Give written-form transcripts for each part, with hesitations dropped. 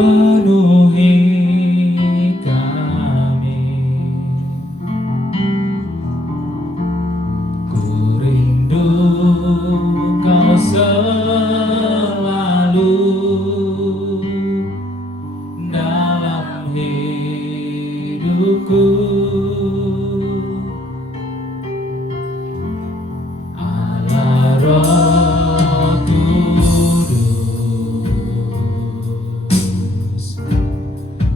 penuhi kami. Ku rindu Kau selalu dalam hidupku. Allah Roh Kudus,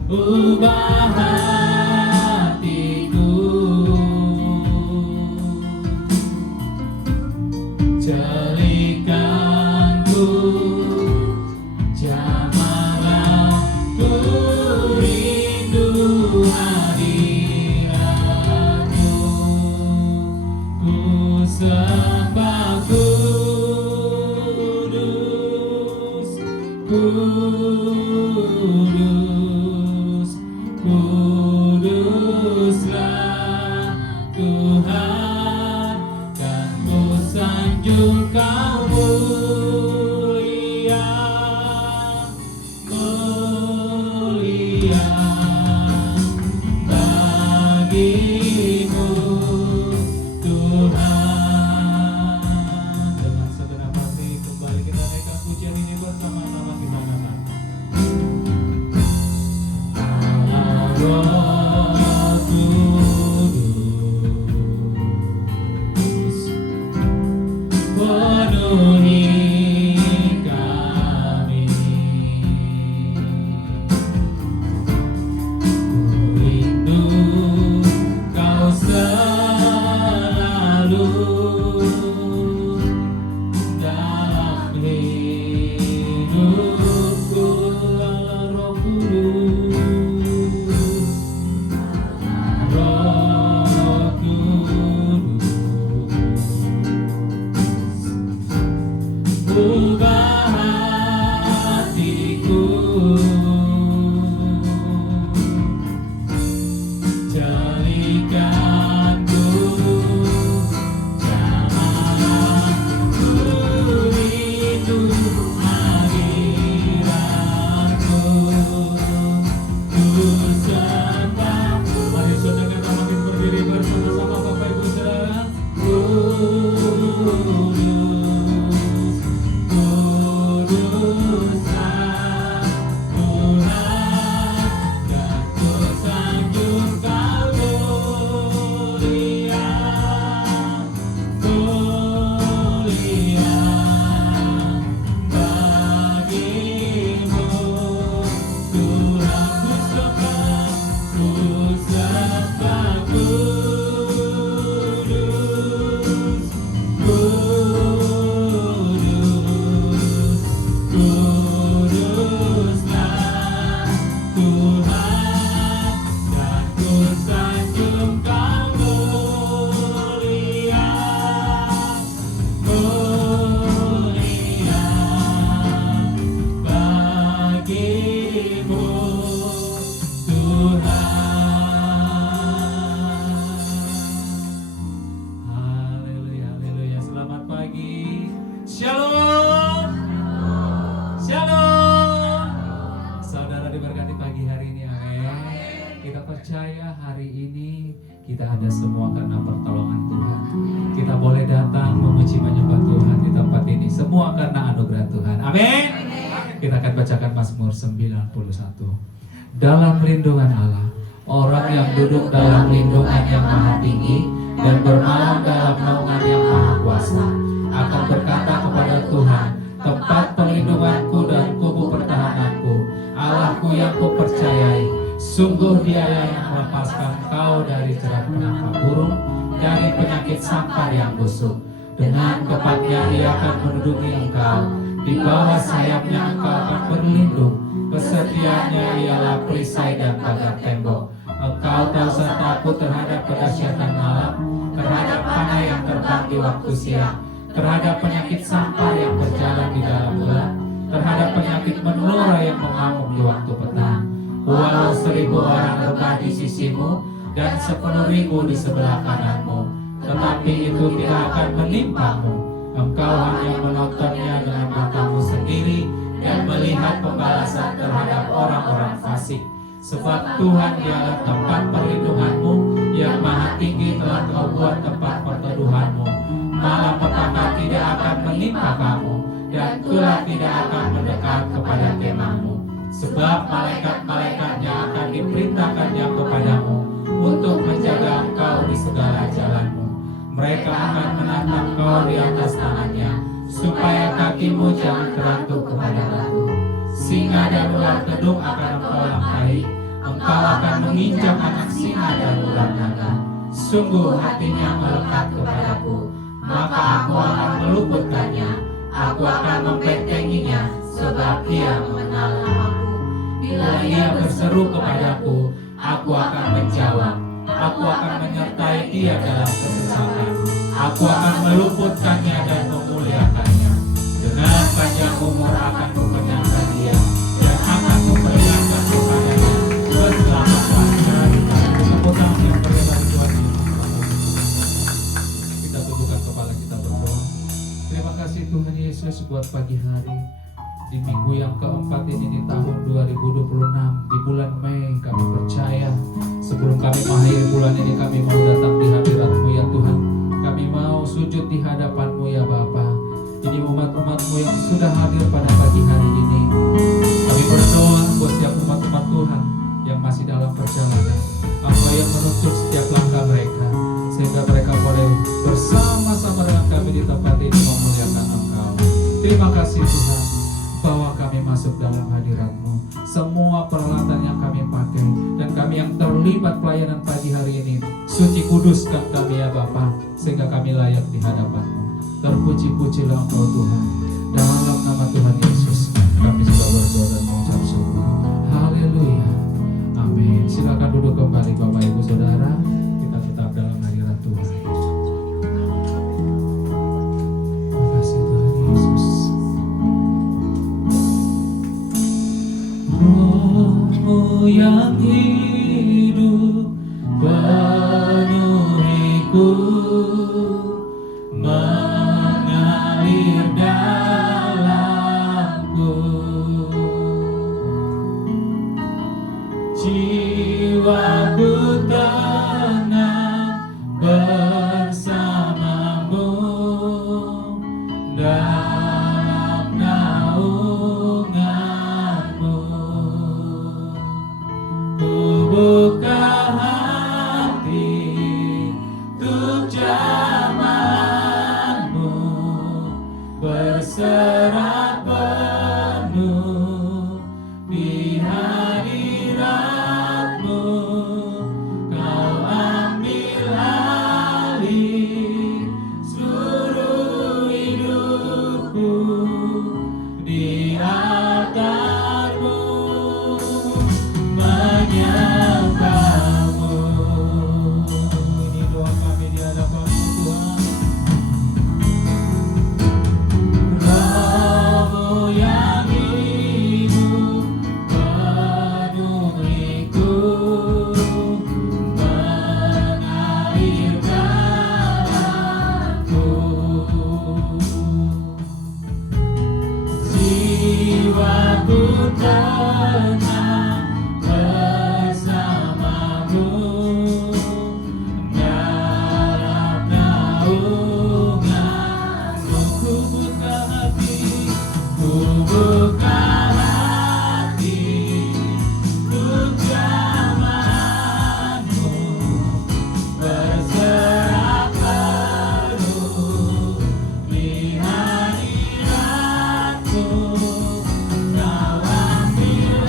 ubah hatiku, jadikanku jamaah, ku rindu hadiratmu, ku sembah kudus, kudus, kuduslah Tuhan, kan ku sanjung Kau mulia, mulia bagimu Tuhan. Dengan segenap hati kembali kita naikkan pujian ini bersama-sama, kita katakan Allah Roh Kudus, penuhi kami. Ku rindu Kau selalu dalam hidupku. Allah Roh Kudus, Roh Kudus, ubah hatiku, jadikanku jamaah, ku rindu hadiratmu, ku sembah. Mari saudara kita makin berdiri bersama-sama Bapak Ibu Saudara. Kudus, kuduslah Tuhan, dan ku sanjung Kau mulia, mulia bagimu Tuhan. Ku sembah kudus, kudus, kuduslah Tuhan, dan ku sanjung Kau mulia, mulia bagimu Tuhan. Haleluya, haleluya. Selamat pagi. Shalom. Shalom. Saudara diberkati pagi hari ini, amin. Kita percaya hari ini kita ada semua karena pertolongan Tuhan. Kita boleh datang memuji menyembah Tuhan di tempat ini, semua karena anugerah Tuhan, amin. Kita akan bacakan Mazmur 91. Dalam lindungan Allah, orang yang duduk dalam lindungan yang maha tinggi dan bermalam dalam naungan yang maha kuasa akan berkata kepada Tuhan, tempat perlindunganku dan kubu pertahananku, Allahku yang kupercayai. Sungguh Dialah yang melepaskan kau dari jerat penangkap burung, dari penyakit sampar yang busuk. Dengan kepatnya Ia akan menduduki engkau, di bawah sayapnya engkau akan berlindung. Kesetiaannya ialah perisai dan pagar tembok. Engkau tak usah takut terhadap kedahsyatan malam, terhadap panah yang terbang di waktu siang, terhadap penyakit sampar yang berjalan di dalam gelap, terhadap penyakit menular yang mengamuk di waktu petang. Walau 1000 orang rebah di sisimu dan 10.000 di sebelah kananmu, tetapi itu tidak akan menimpamu. Engkau hanya menontonnya dengan matamu sendiri dan melihat melihat pembalasan terhadap orang-orang fasik. Sebab Tuhan dialah tempat perlindunganmu, yang maha tinggi telah kau buat tempat perteduhanmu. Malapetaka tidak akan menimpa kamu, dan ular tidak akan mendekat kepada kemahmu. Sebab malaikat-malaikatnya akan diperintahkannya kepadamu untuk menjaga engkau di segala jalanmu. Mereka akan menatang kau di atas tangannya, supaya kakimu jangan terantuk kepada batu. Singa dan ular kedung akan engkau langkahi, engkau akan menginjak anak singa dan ular naga. Sungguh hatinya melekat kepadaku, maka aku akan meluputkannya. Aku akan membentenginya, sebab ia mengenal namaku. Bila ia berseru kepadaku, aku akan menjawab. Aku akan menyertai dia dalam kesesakan. Aku akan meluputkannya dan memuliakannya. Dengan panjang umur akan kukenyangkan dia, dan akan kuperlihatkan kepadanya keselamatan dari Tuhan. Tepuk tangan yang beriman Tuhan Yesus. Kita tundukkan kepala kita berdoa. Terima kasih Tuhan Yesus buat pagi hari di minggu yang keempat ini di tahun 2026, di bulan Mei. Kami percaya sebelum kami mengakhiri bulan ini, kami mau datang di hadirat-Mu ya Tuhan. Kami mau sujud di hadapan-Mu ya Bapa. Ini umat-umat-Mu yang sudah hadir pada pagi hari ini. Kami berdoa buat setiap umat-umat Tuhan yang masih dalam perjalanan, apa yang menuntut setiap langkah mereka, sehingga mereka boleh bersama-sama dengan kami di tempat ini memuliakan Engkau. Terima kasih Tuhan, bahwa kami masuk dalam hadirat-Mu. Semua peralatan yang kami pakai dan kami yang terlibat pelayanan pagi hari ini, suci kuduskan kami ya Bapa, sehingga kami layak di hadapan-Mu. Terpuji-pujilah Engkau Tuhan. Dalam nama Tuhan Yesus kami sudah berdoa dan mengucap syukur. Haleluya. Amin. Silakan duduk kembali Bapak Ibu Saudara. Kita tetap dalam hadirat Tuhan. Terima kasih Tuhan Yesus. Roh-Mu yang hidup penuhiku, mengalir dalamku. Jiwaku tenang bersama-Mu dalam naungan-Mu. Ku buka hati untuk jamaah-Mu, berserah penuh di hadirat-Mu. Kau ambil alih seluruh hidupku di altar-Mu, menyembah-Mu. Ini doa kami di hadapan-Mu Tuhan. Roh-Mu yang hidup penuhiku, mengalir dalamku. Jiwaku tenang bersama-Mu dalam naungan-Mu. Ku buka hati untuk jamaah-Mu, berserah penuh di hadirat-Mu. Kau ambil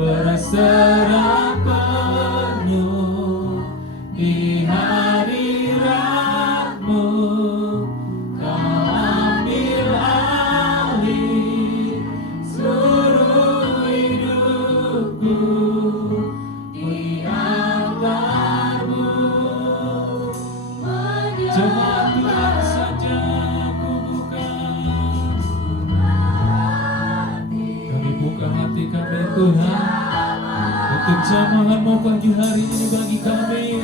berserah penuh di hadirat-Mu. Kau ambil alih seluruh hidupku di altar-Mu. Jemaat Tuhan saja ku buka, kami buka hati kami Tuhan untuk jamahan-Mu pagi hari ini bagi kami.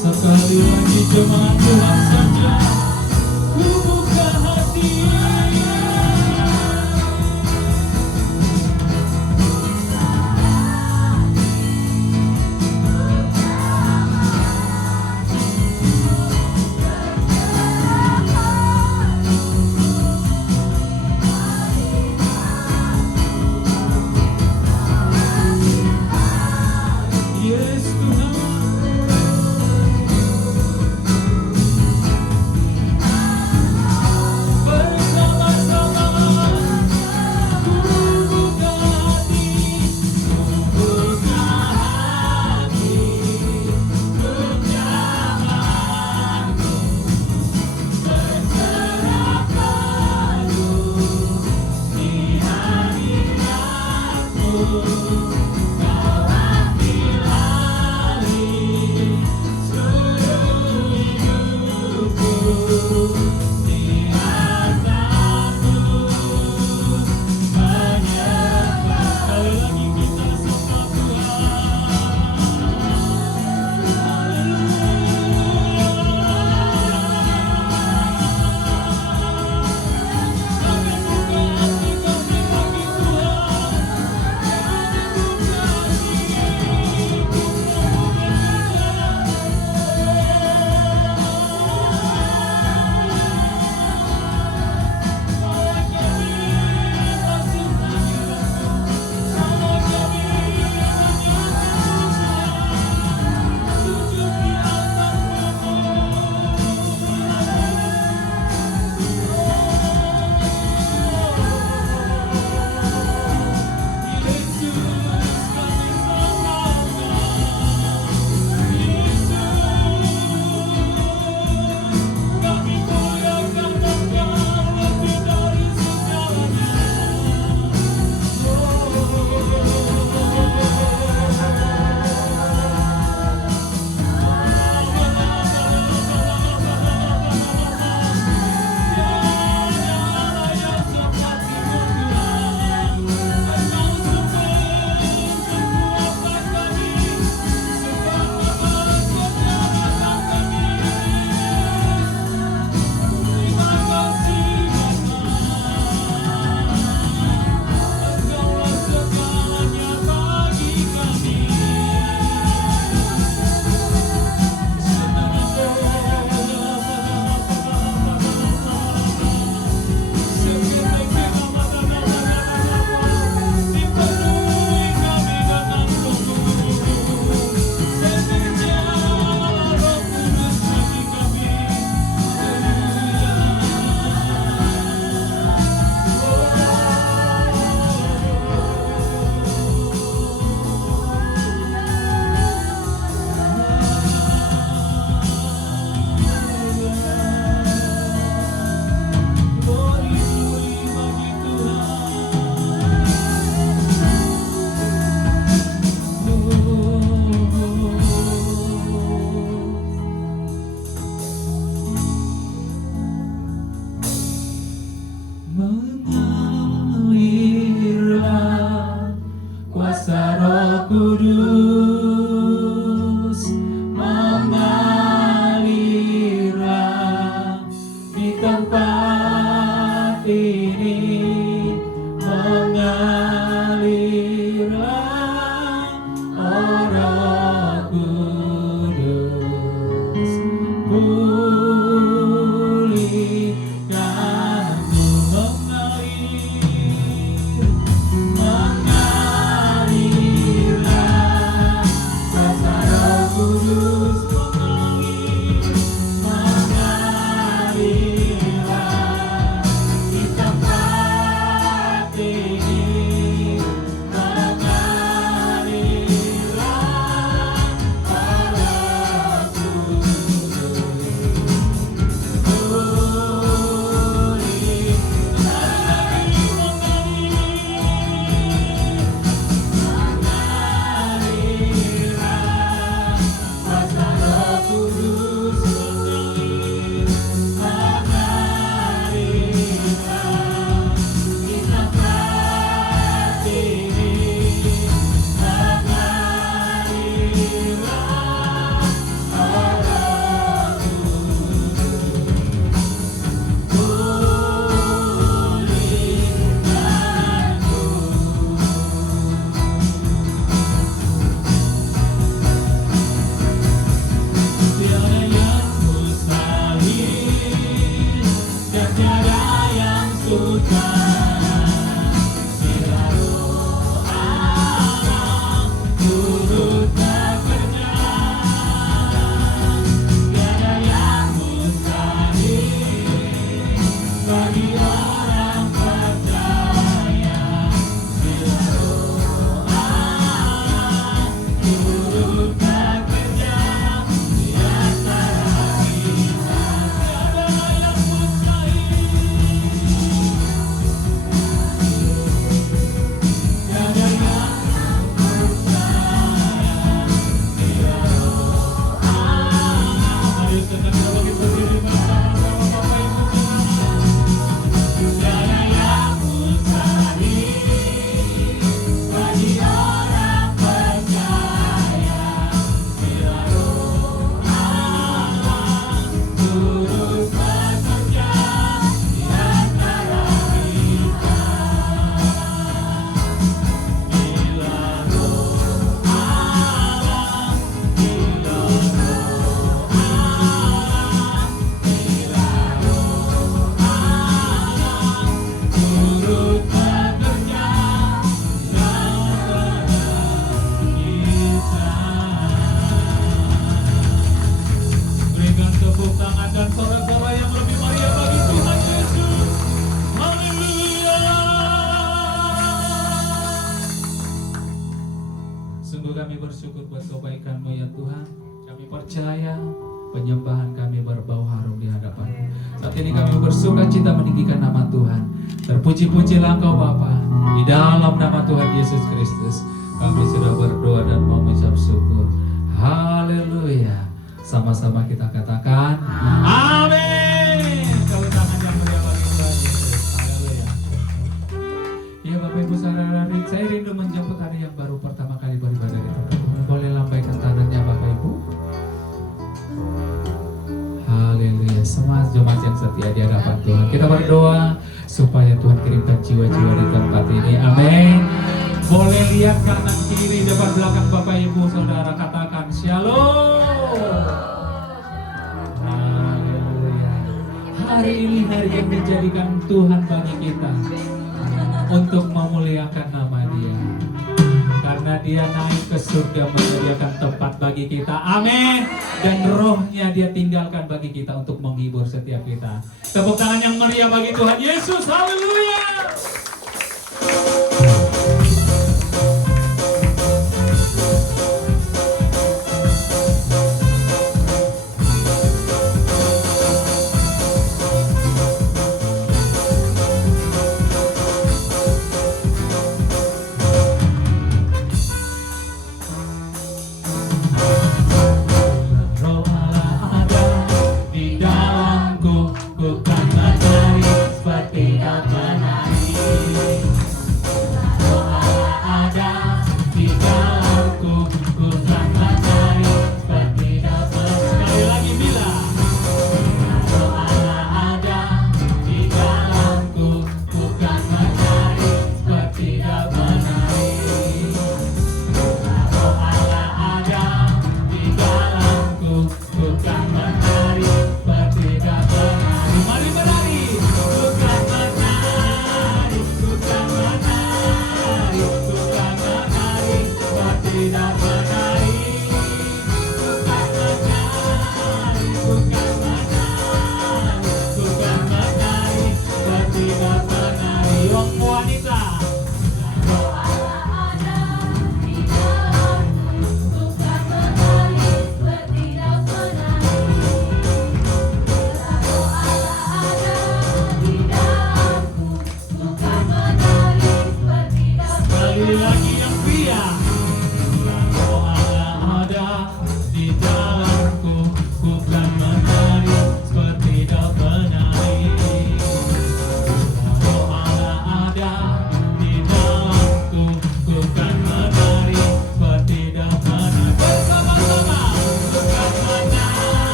Sekali lagi jemaat Tuhan saja ku buka hati. Yes Tuhan, Sungguh kami bersyukur buat kebaikan-Mu ya Tuhan. Kami percaya penyembahan kami berbau harum di hadapan-Mu. Saat ini kami bersuka cita meninggikan nama Tuhan. Terpuji-pujilah Engkau Bapa. Di dalam nama Tuhan Yesus Kristus kami sudah berdoa dan mengucap syukur. Haleluya. Sama-sama kita katakan amin. Tepuk tangan yang meriah bagi Tuhan Yesus. Haleluya. Ya Bapak Ibu saudara, saya rindu menjemput hari yang baru pertama kali beribadah di tempat ini. Boleh lambaikan tangannya Bapak Ibu. Haleluya. Semua jemaat yang setia di hadapan Tuhan, kita berdoa supaya Tuhan kirimkan jiwa-jiwa di tempat ini. Amin. Boleh lihat kanan kiri depan belakang Bapak Ibu saudara, katakan shalom. Haleluya. Hari ini hari yang dijadikan Tuhan bagi kita untuk memuliakan nama Dia. Karena Dia naik ke surga menyediakan tempat bagi kita. Amin. Dan rohnya Dia tinggalkan bagi kita untuk menghibur setiap kita. Tepuk tangan yang meriah bagi Tuhan Yesus. Haleluya.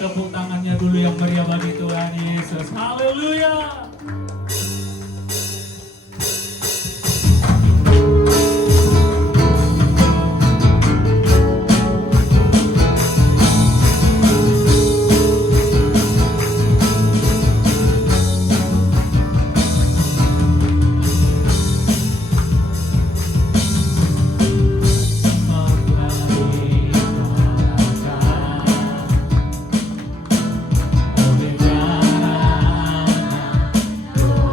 Tepuk tangannya dulu yang meriah bagi Tuhan Yesus. Haleluya. Oh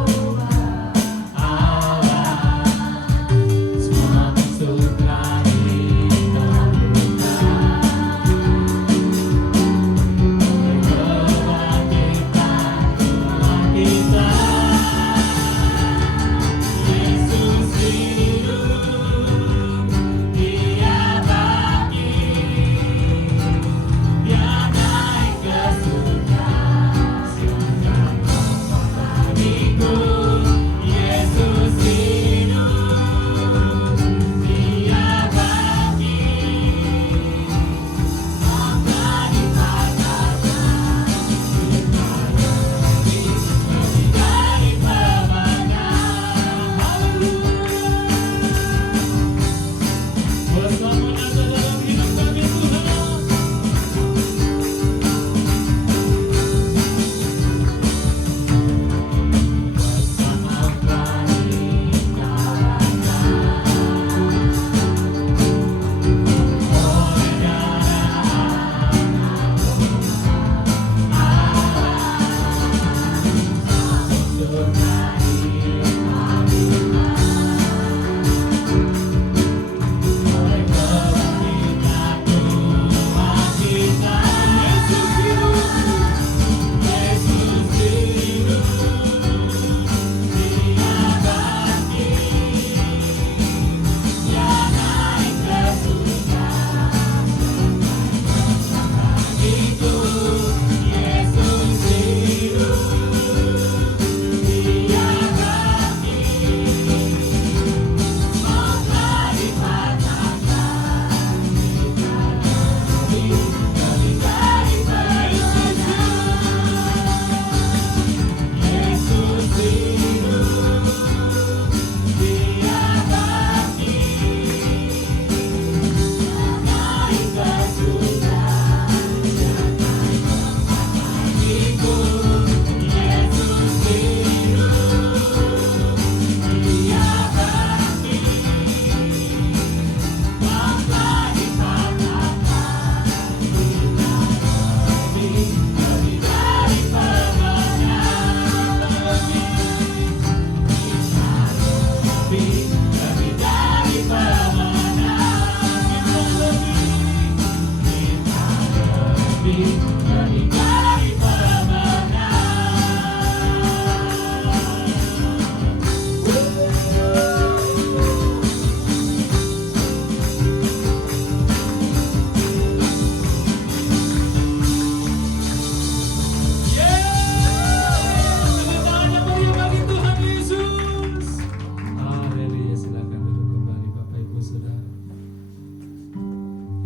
Haleluya, silakan duduk kembali Bapak Ibu Saudara.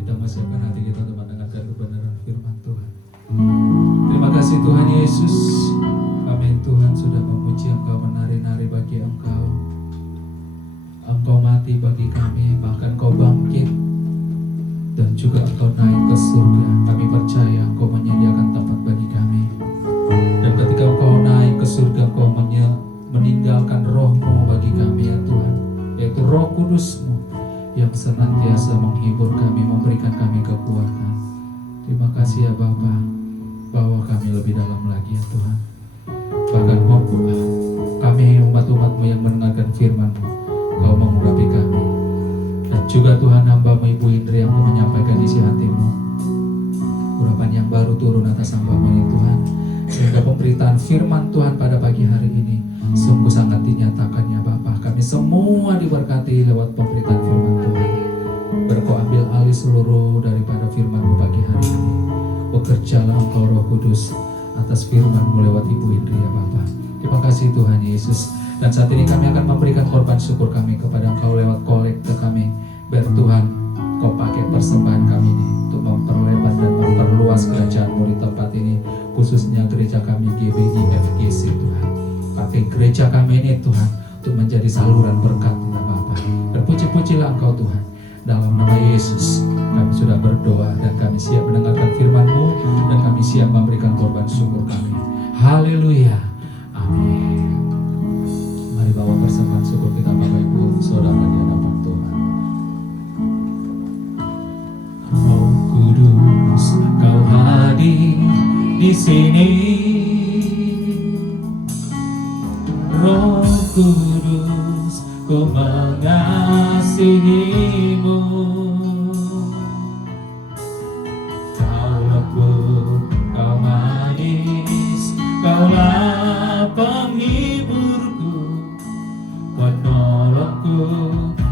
Kita masukkan hati kita untuk mendengarkan kebenaran firman Tuhan. Terima kasih Tuhan Yesus. Amin. Tuhan sudah memuji Engkau, menari-nari bagi Engkau. Engkau mati bagi kami, bahkan Engkau bangkit dan juga Engkau naik ke surga. Kami percaya Engkau menyediakan tempat bagi kami. Dan ketika Engkau naik ke surga, Engkau meninggalkan roh-Mu bagi kami ya Tuhan, yaitu Roh Kudus-Mu yang senantiasa menghibur kami, memberikan kami kekuatan. Terima kasih ya Bapa, bawa kami lebih dalam lagi ya Tuhan. Bahkan kami umat-umat-Mu yang mendengarkan firman-Mu, Kau mengurapi kami. Dan juga Tuhan, hamba-Mu Ibu Indri yang menyampaikan isi hati-Mu, urapan yang baru turun atas hamba-Mu ini Tuhan, sehingga pemberitaan firman Tuhan pada pagi hari ini sungguh sangat dinyatakan ya Bapa. Kami semua diberkati lewat pemberitaan firman Tuhan. Berkau ambil alih seluruh daripada firman-Mu pagi hari ini. Bekerjalah Engkau Roh Kudus atas firman-Mu lewat Ibu Indri ya Bapa. Terima kasih Tuhan Yesus. Dan saat ini kami akan memberikan korban syukur kami kepada Engkau lewat kolekte kami. Biar Tuhan Kau pakai persembahan kami ini untuk memperlebar dan memperluas kerajaan-Mu di tempat ini, khususnya gereja kami GBI FGC Tuhan. Pakai gereja kami ini Tuhan untuk menjadi saluran berkat ya Bapa. Terpuji-pujilah Engkau Tuhan. Dalam nama Yesus kami sudah berdoa dan kami siap mendengarkan firman-Mu dan kami siap memberikan korban syukur kami. Haleluya. Amin. Mari bawa persembahan syukur kita Bapak Ibu Saudara di hadapan Tuhan. Roh Kudus, Kau hadir di sini. Roh Kudus, Ku mengasihi-Mu. Kau lembut, Kau manis, Kaulah penghiburku, penolongku,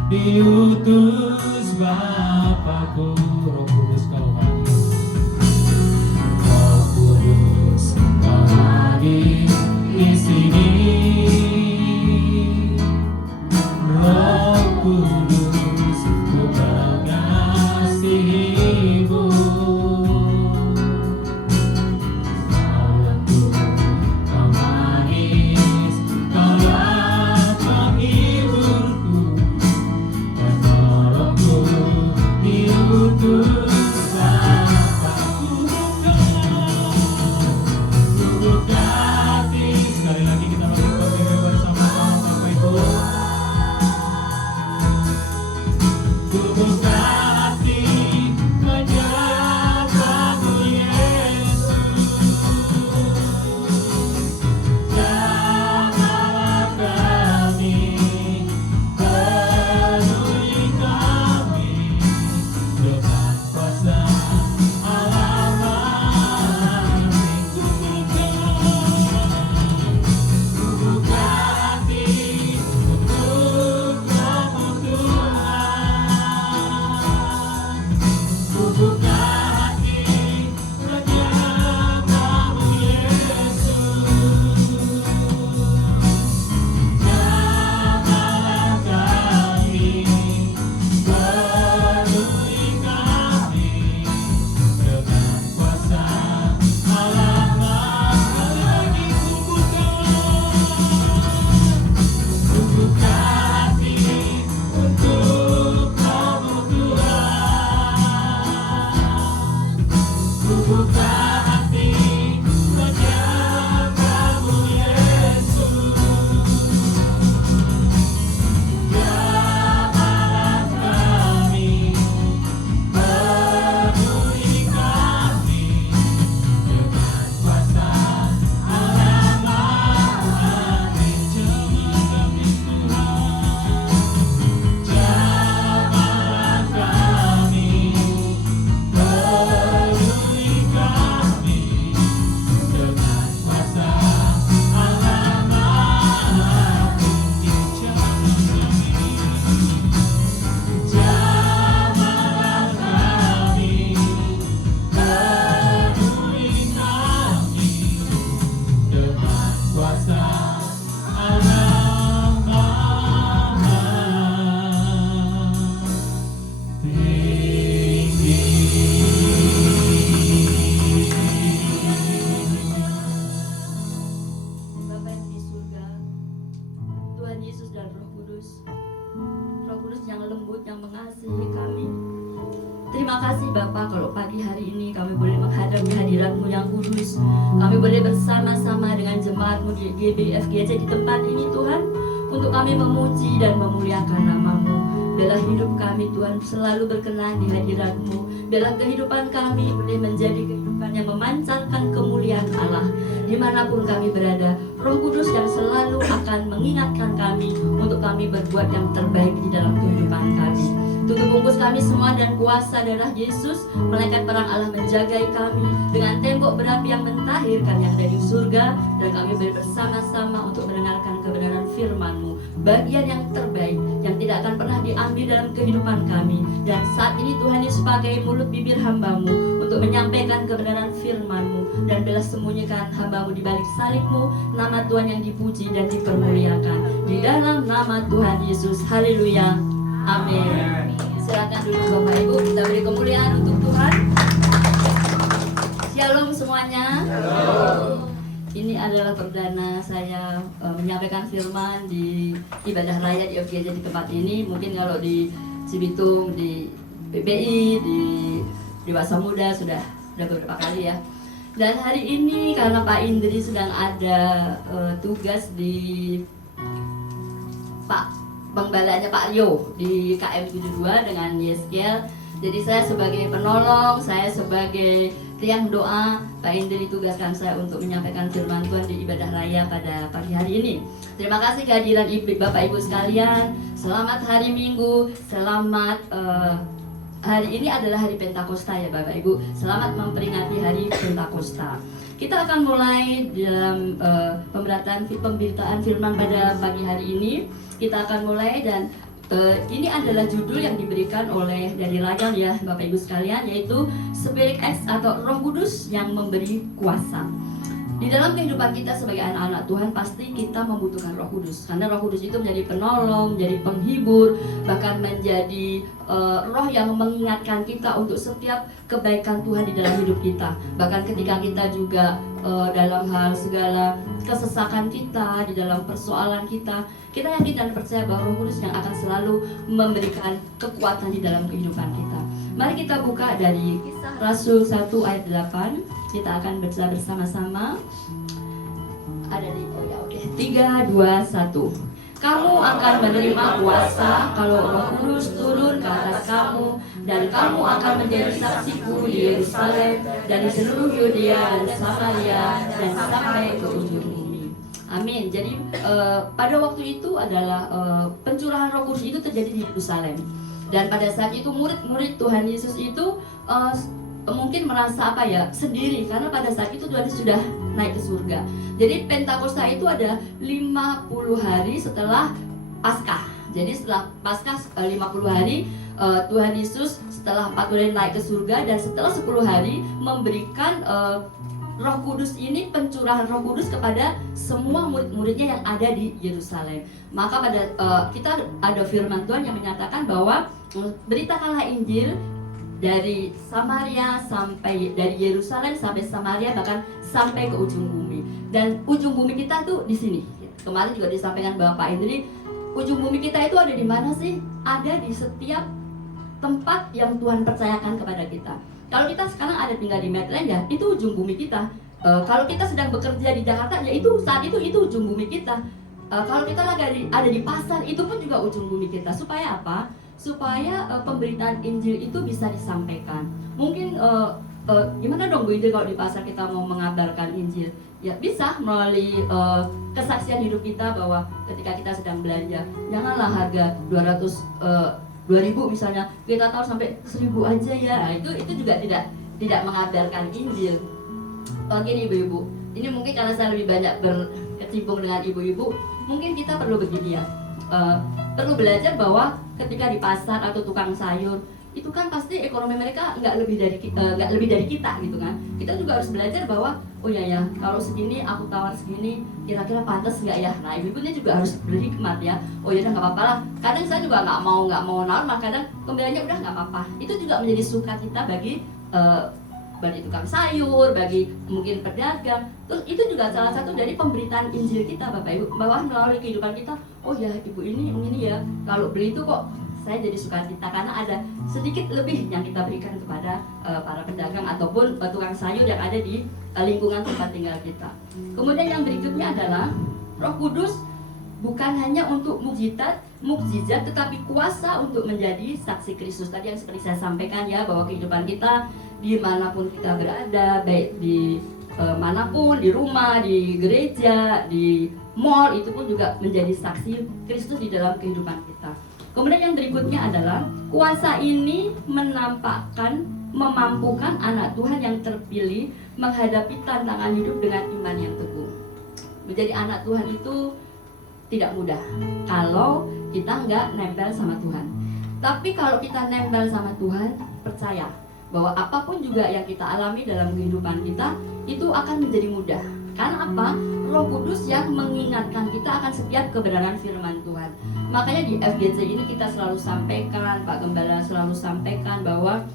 diutus Bapakku. Roh Kudus, Kau hadir. Roh Kudus, Kau hadir di sini. Roh Kudus, Ku mengasihi-Mu. Kau lembut, Kau manis, Kaulah penghiburku, penolongku, kasih Bapa kalau pagi hari ini kami boleh menghadapi hadirat-Mu yang kudus. Kami boleh bersama-sama dengan jemaat-Mu di GBFGC di tempat ini Tuhan, untuk kami memuji dan memuliakan nama-Mu. Biarlah hidup kami Tuhan selalu berkenan di hadirat-Mu. Biarlah kehidupan kami boleh menjadi kehidupan yang memancarkan kemuliaan Allah dimanapun kami berada. Roh Kudus yang selalu akan mengingatkan kami untuk kami berbuat yang terbaik di dalam kehidupan kami. Tutup bungkus kami semua dan kuasa darah Yesus, malaikat perang Allah menjagai kami dengan tembok berapi yang mentahirkan yang dari surga, dan kami bersama-sama untuk mendengarkan kebenaran firman-Mu, bagian yang terbaik yang tidak akan pernah diambil dalam kehidupan kami. Dan saat ini Tuhan Yesus pakai mulut bibir hamba-Mu untuk menyampaikan kebenaran firman-Mu, dan belas sembunyikan hamba-Mu di balik salib-Mu. Nama Tuhan yang dipuji dan dipermuliakan di dalam nama Tuhan Yesus. Haleluya. Amin. Silakan dulu Bapak Ibu, kita beri kemuliaan untuk Tuhan. Shalom semuanya. Shalom. Ini adalah perdana saya menyampaikan firman di ibadah raya di FGJ di tempat ini. Mungkin kalau di Cibitung, di PPI, di Dewasa Muda sudah beberapa kali ya. Dan hari ini karena Pak Indri sedang ada tugas di pengbalanya Pak Rio di KM72 dengan Yeskel. Jadi saya sebagai penolong, saya sebagai tiang doa, Pak Indri tugaskan saya untuk menyampaikan firman Tuhan di ibadah raya pada pagi hari ini. Terima kasih kehadiran Bapak Ibu sekalian. Selamat hari Minggu, selamat hari ini adalah hari Pentakosta ya Bapak Ibu. Selamat memperingati hari Pentakosta. Kita akan mulai dalam pemberitaan firman pada pagi hari ini. Kita akan mulai dan ini adalah judul yang diberikan oleh dari Rayal ya Bapak Ibu sekalian, yaitu Spirit X atau Roh Kudus yang memberi kuasa. Di dalam kehidupan kita sebagai anak-anak Tuhan pasti kita membutuhkan Roh Kudus, karena Roh Kudus itu menjadi penolong, menjadi penghibur, bahkan menjadi roh yang mengingatkan kita untuk setiap kebaikan Tuhan di dalam hidup kita. Bahkan ketika kita juga dalam hal segala kesesakan kita, di dalam persoalan kita yakin dan percaya bahwa Roh Kudus yang akan selalu memberikan kekuatan di dalam kehidupan kita. Mari kita buka dari Kisah Rasul 1 ayat 8. Kita akan baca bersama-sama. Ada di 3, 2, 1. Kamu akan menerima kuasa kalau Roh Kudus turun ke atas kamu, dan kamu akan menjadi saksiku di Yerusalem dan di seluruh Yudea dan Samaria dan sampai ke ujung bumi. Amin. Jadi pada waktu itu adalah pencurahan Roh Kudus itu terjadi di Yerusalem. Dan pada saat itu murid-murid Tuhan Yesus itu mungkin merasa sendiri, karena pada saat itu Tuhan Yesus sudah naik ke surga. Jadi Pentakosta itu ada 50 hari setelah Paskah. Jadi setelah Paskah 50 hari Tuhan Yesus setelah 40 hari naik ke surga, dan setelah 10 hari memberikan Roh Kudus ini, pencurahan Roh Kudus kepada semua murid-muridnya yang ada di Yerusalem. Maka pada kita ada firman Tuhan yang menyatakan bahwa beritakanlah Injil dari Samaria sampai, dari Yerusalem sampai Samaria, bahkan sampai ke ujung bumi. Dan ujung bumi kita tuh di sini. Kemarin juga disampaikan Bapak Indri, ujung bumi kita itu ada di mana sih? Ada di setiap tempat yang Tuhan percayakan kepada kita. Kalau kita sekarang ada tinggal di Medland ya, itu ujung bumi kita. Kalau kita sedang bekerja di Jakarta ya, itu saat itu ujung bumi kita. Kalau kita lagi ada di pasar, itu pun juga ujung bumi kita. Supaya apa? Supaya pemberitaan Injil itu bisa disampaikan. Mungkin gimana dong Bu Injil kalau di pasar kita mau mengabarkan Injil? Ya bisa melalui kesaksian hidup kita, bahwa ketika kita sedang belanja, janganlah harga 2.000 misalnya, kita tahu sampai 1.000 aja ya. Nah, itu juga tidak mengabarkan Injil. Gini ibu-ibu, ini mungkin karena saya lebih banyak berkecimpung dengan ibu-ibu, mungkin kita perlu begini ya. Perlu belajar bahwa ketika di pasar atau tukang sayur itu kan pasti ekonomi mereka nggak lebih dari kita gitu kan. Kita juga harus belajar bahwa oh ya kalau segini aku tawar segini, kira-kira pantas nggak ya. Nah ibu-ibunya juga harus berhikmat ya. Oh ya udah nggak apa-apa lah. Kadang saya juga nggak mau nawar, kadang pembeliannya udah nggak apa-apa. Itu juga menjadi sukacita bagi tukang sayur, bagi mungkin pedagang. Terus itu juga salah satu dari pemberitaan Injil kita Bapak Ibu, bahwa melalui kehidupan kita, oh ya ibu ini ya, kalau beli itu kok saya jadi sukacita karena ada sedikit lebih yang kita berikan kepada para pedagang ataupun tukang sayur yang ada di lingkungan tempat tinggal kita. Kemudian yang berikutnya adalah Roh Kudus bukan hanya untuk mukjizat, tetapi kuasa untuk menjadi saksi Kristus. Tadi yang seperti saya sampaikan ya, bahwa kehidupan kita dimanapun kita berada, baik di manapun, di rumah, di gereja, di mall, itu pun juga menjadi saksi Kristus di dalam kehidupan kita. Kemudian yang berikutnya adalah kuasa ini memampukan anak Tuhan yang terpilih menghadapi tantangan hidup dengan iman yang teguh. Menjadi anak Tuhan itu tidak mudah kalau kita nggak nempel sama Tuhan. Tapi kalau kita nempel sama Tuhan, percaya bahwa apapun juga yang kita alami dalam kehidupan kita itu akan menjadi mudah. Karena apa? Roh Kudus yang mengingatkan kita akan setiap kebenaran firman Tuhan. Makanya di FGC ini kita selalu sampaikan, Pak Gembala selalu sampaikan bahwa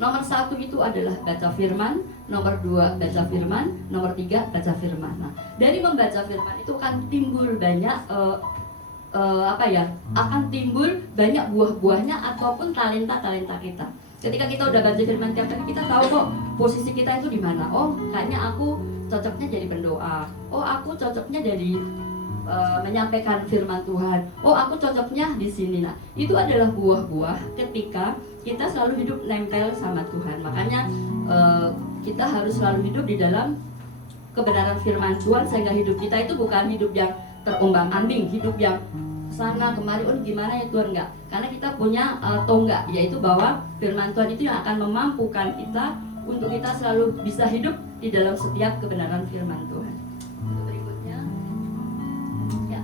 nomor 1 itu adalah baca firman, nomor 2 baca firman, nomor 3 baca firman. Nah, dari membaca firman itu akan timbul banyak akan timbul banyak buah-buahnya ataupun talenta-talenta kita. Ketika kita udah baca firman tiap hari, kita tahu kok posisi kita itu di mana. Oh, kayaknya aku cocoknya jadi pendoa. Oh, aku cocoknya jadi menyampaikan firman Tuhan. Oh, aku cocoknya di sini. Nah, itu adalah buah-buah ketika kita selalu hidup nempel sama Tuhan. Makanya kita harus selalu hidup di dalam kebenaran firman Tuhan, sehingga hidup kita itu bukan hidup yang terombang-ambing, hidup yang sana kemari, oh gimana ya Tuhan, enggak. Karena kita punya tonggak, yaitu bahwa firman Tuhan itu yang akan memampukan kita untuk kita selalu bisa hidup di dalam setiap kebenaran firman Tuhan. Berikutnya ya.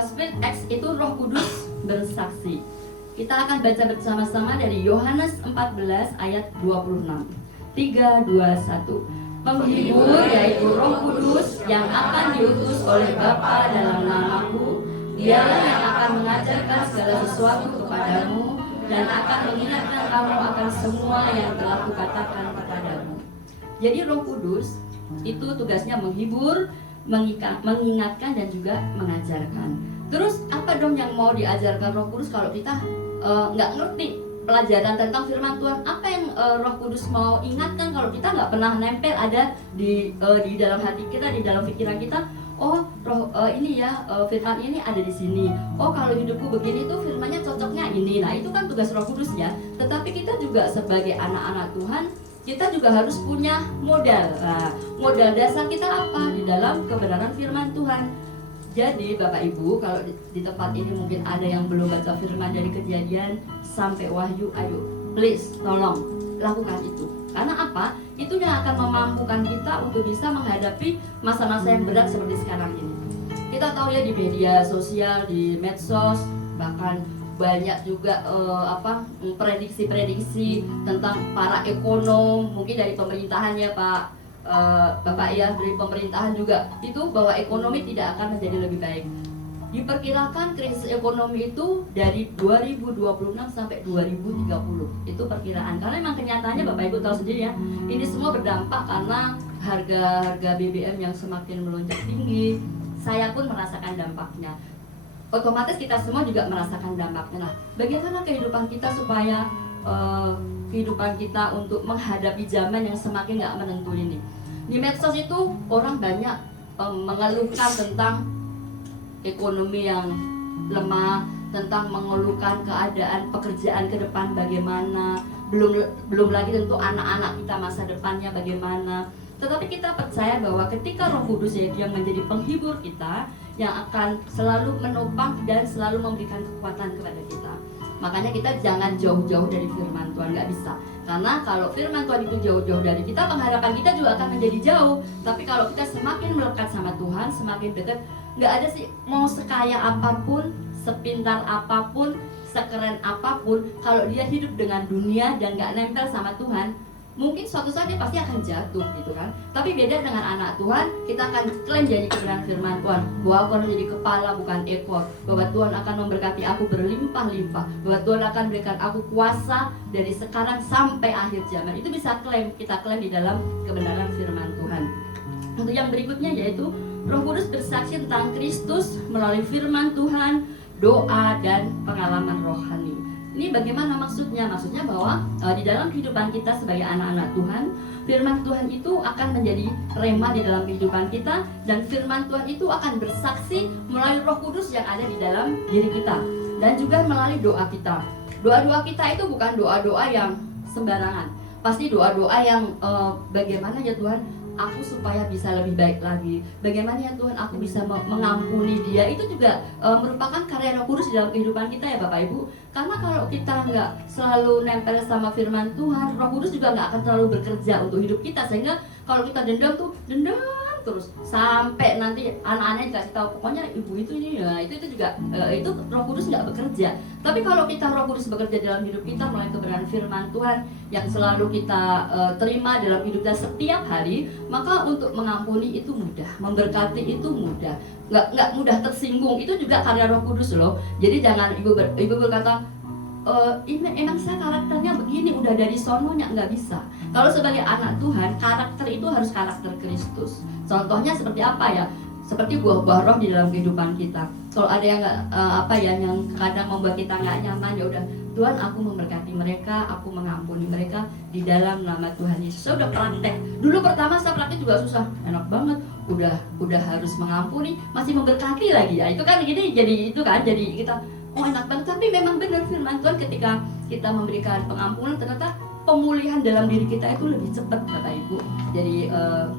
Spirit X itu Roh Kudus bersaksi. Kita akan baca bersama-sama dari Yohanes 14 ayat 26. 3, 2, 1. Penghibur yaitu Roh Kudus yang akan diutus oleh Bapa dalam namaku, Dialah yang akan mengajarkan segala sesuatu kepadamu dan akan mengingatkan kamu akan semua yang telah kukatakan kepadamu. Jadi Roh Kudus itu tugasnya menghibur, mengingatkan dan juga mengajarkan. Terus apa dong yang mau diajarkan Roh Kudus kalau kita nggak ngerti pelajaran tentang firman Tuhan? Apa yang Roh Kudus mau ingatkan kalau kita nggak pernah nempel ada di dalam hati kita, di dalam pikiran kita? Oh, ini ya, firman ini ada di sini. Oh, kalau hidupku begini tuh firmannya cocoknya ini. Nah, itu kan tugas Roh Kudus ya. Tetapi kita juga sebagai anak-anak Tuhan, kita juga harus punya modal. Nah, modal dasar kita apa? Di dalam kebenaran firman Tuhan. Jadi Bapak Ibu, kalau di tempat ini mungkin ada yang belum baca firman dari Kejadian sampai Wahyu, ayo please tolong lakukan itu. Karena apa? Itu yang akan memampukan kita untuk bisa menghadapi masa-masa yang berat seperti sekarang ini. Kita tahu ya, di media sosial, di medsos, bahkan banyak juga prediksi-prediksi tentang para ekonom, mungkin dari pemerintahan ya Pak Bapak ya, dari pemerintahan juga, itu bahwa ekonomi tidak akan menjadi lebih baik. Diperkirakan krisis ekonomi itu dari 2026 sampai 2030. Itu perkiraan. Karena memang kenyataannya Bapak Ibu tahu sendiri ya, ini semua berdampak karena harga BBM yang semakin melonjak tinggi. Saya pun merasakan dampaknya. Otomatis kita semua juga merasakan dampaknya. Nah, bagaimana kehidupan kita supaya kehidupan kita untuk menghadapi zaman yang semakin nggak menentu ini? Di medsos itu orang banyak mengeluhkan tentang ekonomi yang lemah, tentang mengeluhkan keadaan pekerjaan ke depan bagaimana, belum lagi tentu anak-anak kita masa depannya bagaimana. Tetapi kita percaya bahwa ketika Roh Kudus yang menjadi penghibur kita, yang akan selalu menopang dan selalu memberikan kekuatan kepada kita. Makanya kita jangan jauh-jauh dari firman Tuhan, nggak bisa. Karena kalau firman Tuhan itu jauh-jauh dari kita, pengharapan kita juga akan menjadi jauh. Tapi kalau kita semakin melekat sama Tuhan, semakin dekat, nggak ada sih, mau sekaya apapun, sepintar apapun, sekeren apapun, kalau dia hidup dengan dunia dan nggak nempel sama Tuhan, mungkin suatu saat dia pasti akan jatuh gitu kan. Tapi beda dengan anak Tuhan, kita akan klaim jadi kebenaran firman Tuhan, bahwa aku akan menjadi kepala bukan ekor, bahwa Tuhan akan memberkati aku berlimpah-limpah, bahwa Tuhan akan berikan aku kuasa dari sekarang sampai akhir zaman. Itu bisa kita klaim di dalam kebenaran firman Tuhan. Untuk yang berikutnya yaitu Roh Kudus bersaksi tentang Kristus melalui firman Tuhan, doa dan pengalaman rohani. Ini bagaimana maksudnya? Maksudnya bahwa di dalam kehidupan kita sebagai anak-anak Tuhan, firman Tuhan itu akan menjadi rema di dalam kehidupan kita, dan firman Tuhan itu akan bersaksi melalui Roh Kudus yang ada di dalam diri kita, dan juga melalui doa kita. Doa-doa kita itu bukan doa-doa yang sembarangan. Pasti doa-doa yang bagaimana ya Tuhan, aku supaya bisa lebih baik lagi. Bagaimana ya Tuhan, aku bisa mengampuni dia. Itu juga merupakan karya Roh Kudus di dalam kehidupan kita ya Bapak Ibu. Karena kalau kita nggak selalu nempel sama firman Tuhan, Roh Kudus juga nggak akan terlalu bekerja untuk hidup kita. Sehingga kalau kita dendam terus sampai nanti anak-anaknya dikasih tahu pokoknya ibu itu ini ya, itu juga itu Roh Kudus nggak bekerja. Tapi kalau kita Roh Kudus bekerja dalam hidup kita melalui kebenaran firman Tuhan yang selalu kita terima dalam hidup kita setiap hari, maka untuk mengampuni itu mudah, memberkati itu mudah, nggak mudah tersinggung. Itu juga karya Roh Kudus loh. Jadi jangan ibu berkata ini emang saya karakternya begini, udah dari sononya, nggak bisa. Kalau sebagai anak Tuhan, karakter itu harus karakter Kristus. Contohnya seperti apa ya? Seperti buah-buah roh di dalam kehidupan kita. Kalau ada yang yang kadang membuat kita nggak nyaman, ya udah Tuhan, aku memberkati mereka, aku mengampuni mereka di dalam nama Tuhan Yesus. Saya udah praktek. Dulu pertama saya praktek juga susah, enak banget. Udah harus mengampuni, masih memberkati lagi ya. Itu kan gini, jadi kita enak banget. Tapi memang benar firman Tuhan, ketika kita memberikan pengampunan, ternyata pemulihan dalam diri kita itu lebih cepat Bapak Ibu. Jadi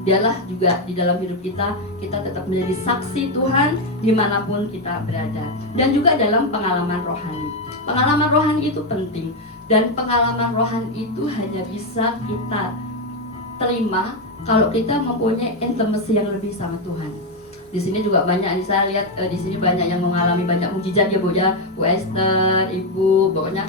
biarlah juga di dalam hidup kita tetap menjadi saksi Tuhan dimanapun kita berada. Dan juga dalam pengalaman rohani. Pengalaman rohani itu penting. Dan pengalaman rohani itu hanya bisa kita terima kalau kita mempunyai intimacy yang lebih sama Tuhan. Di sini juga banyak, saya lihat di sini banyak yang mengalami banyak mujizat ya Bu ya, Bu Esther, Ibu, pokoknya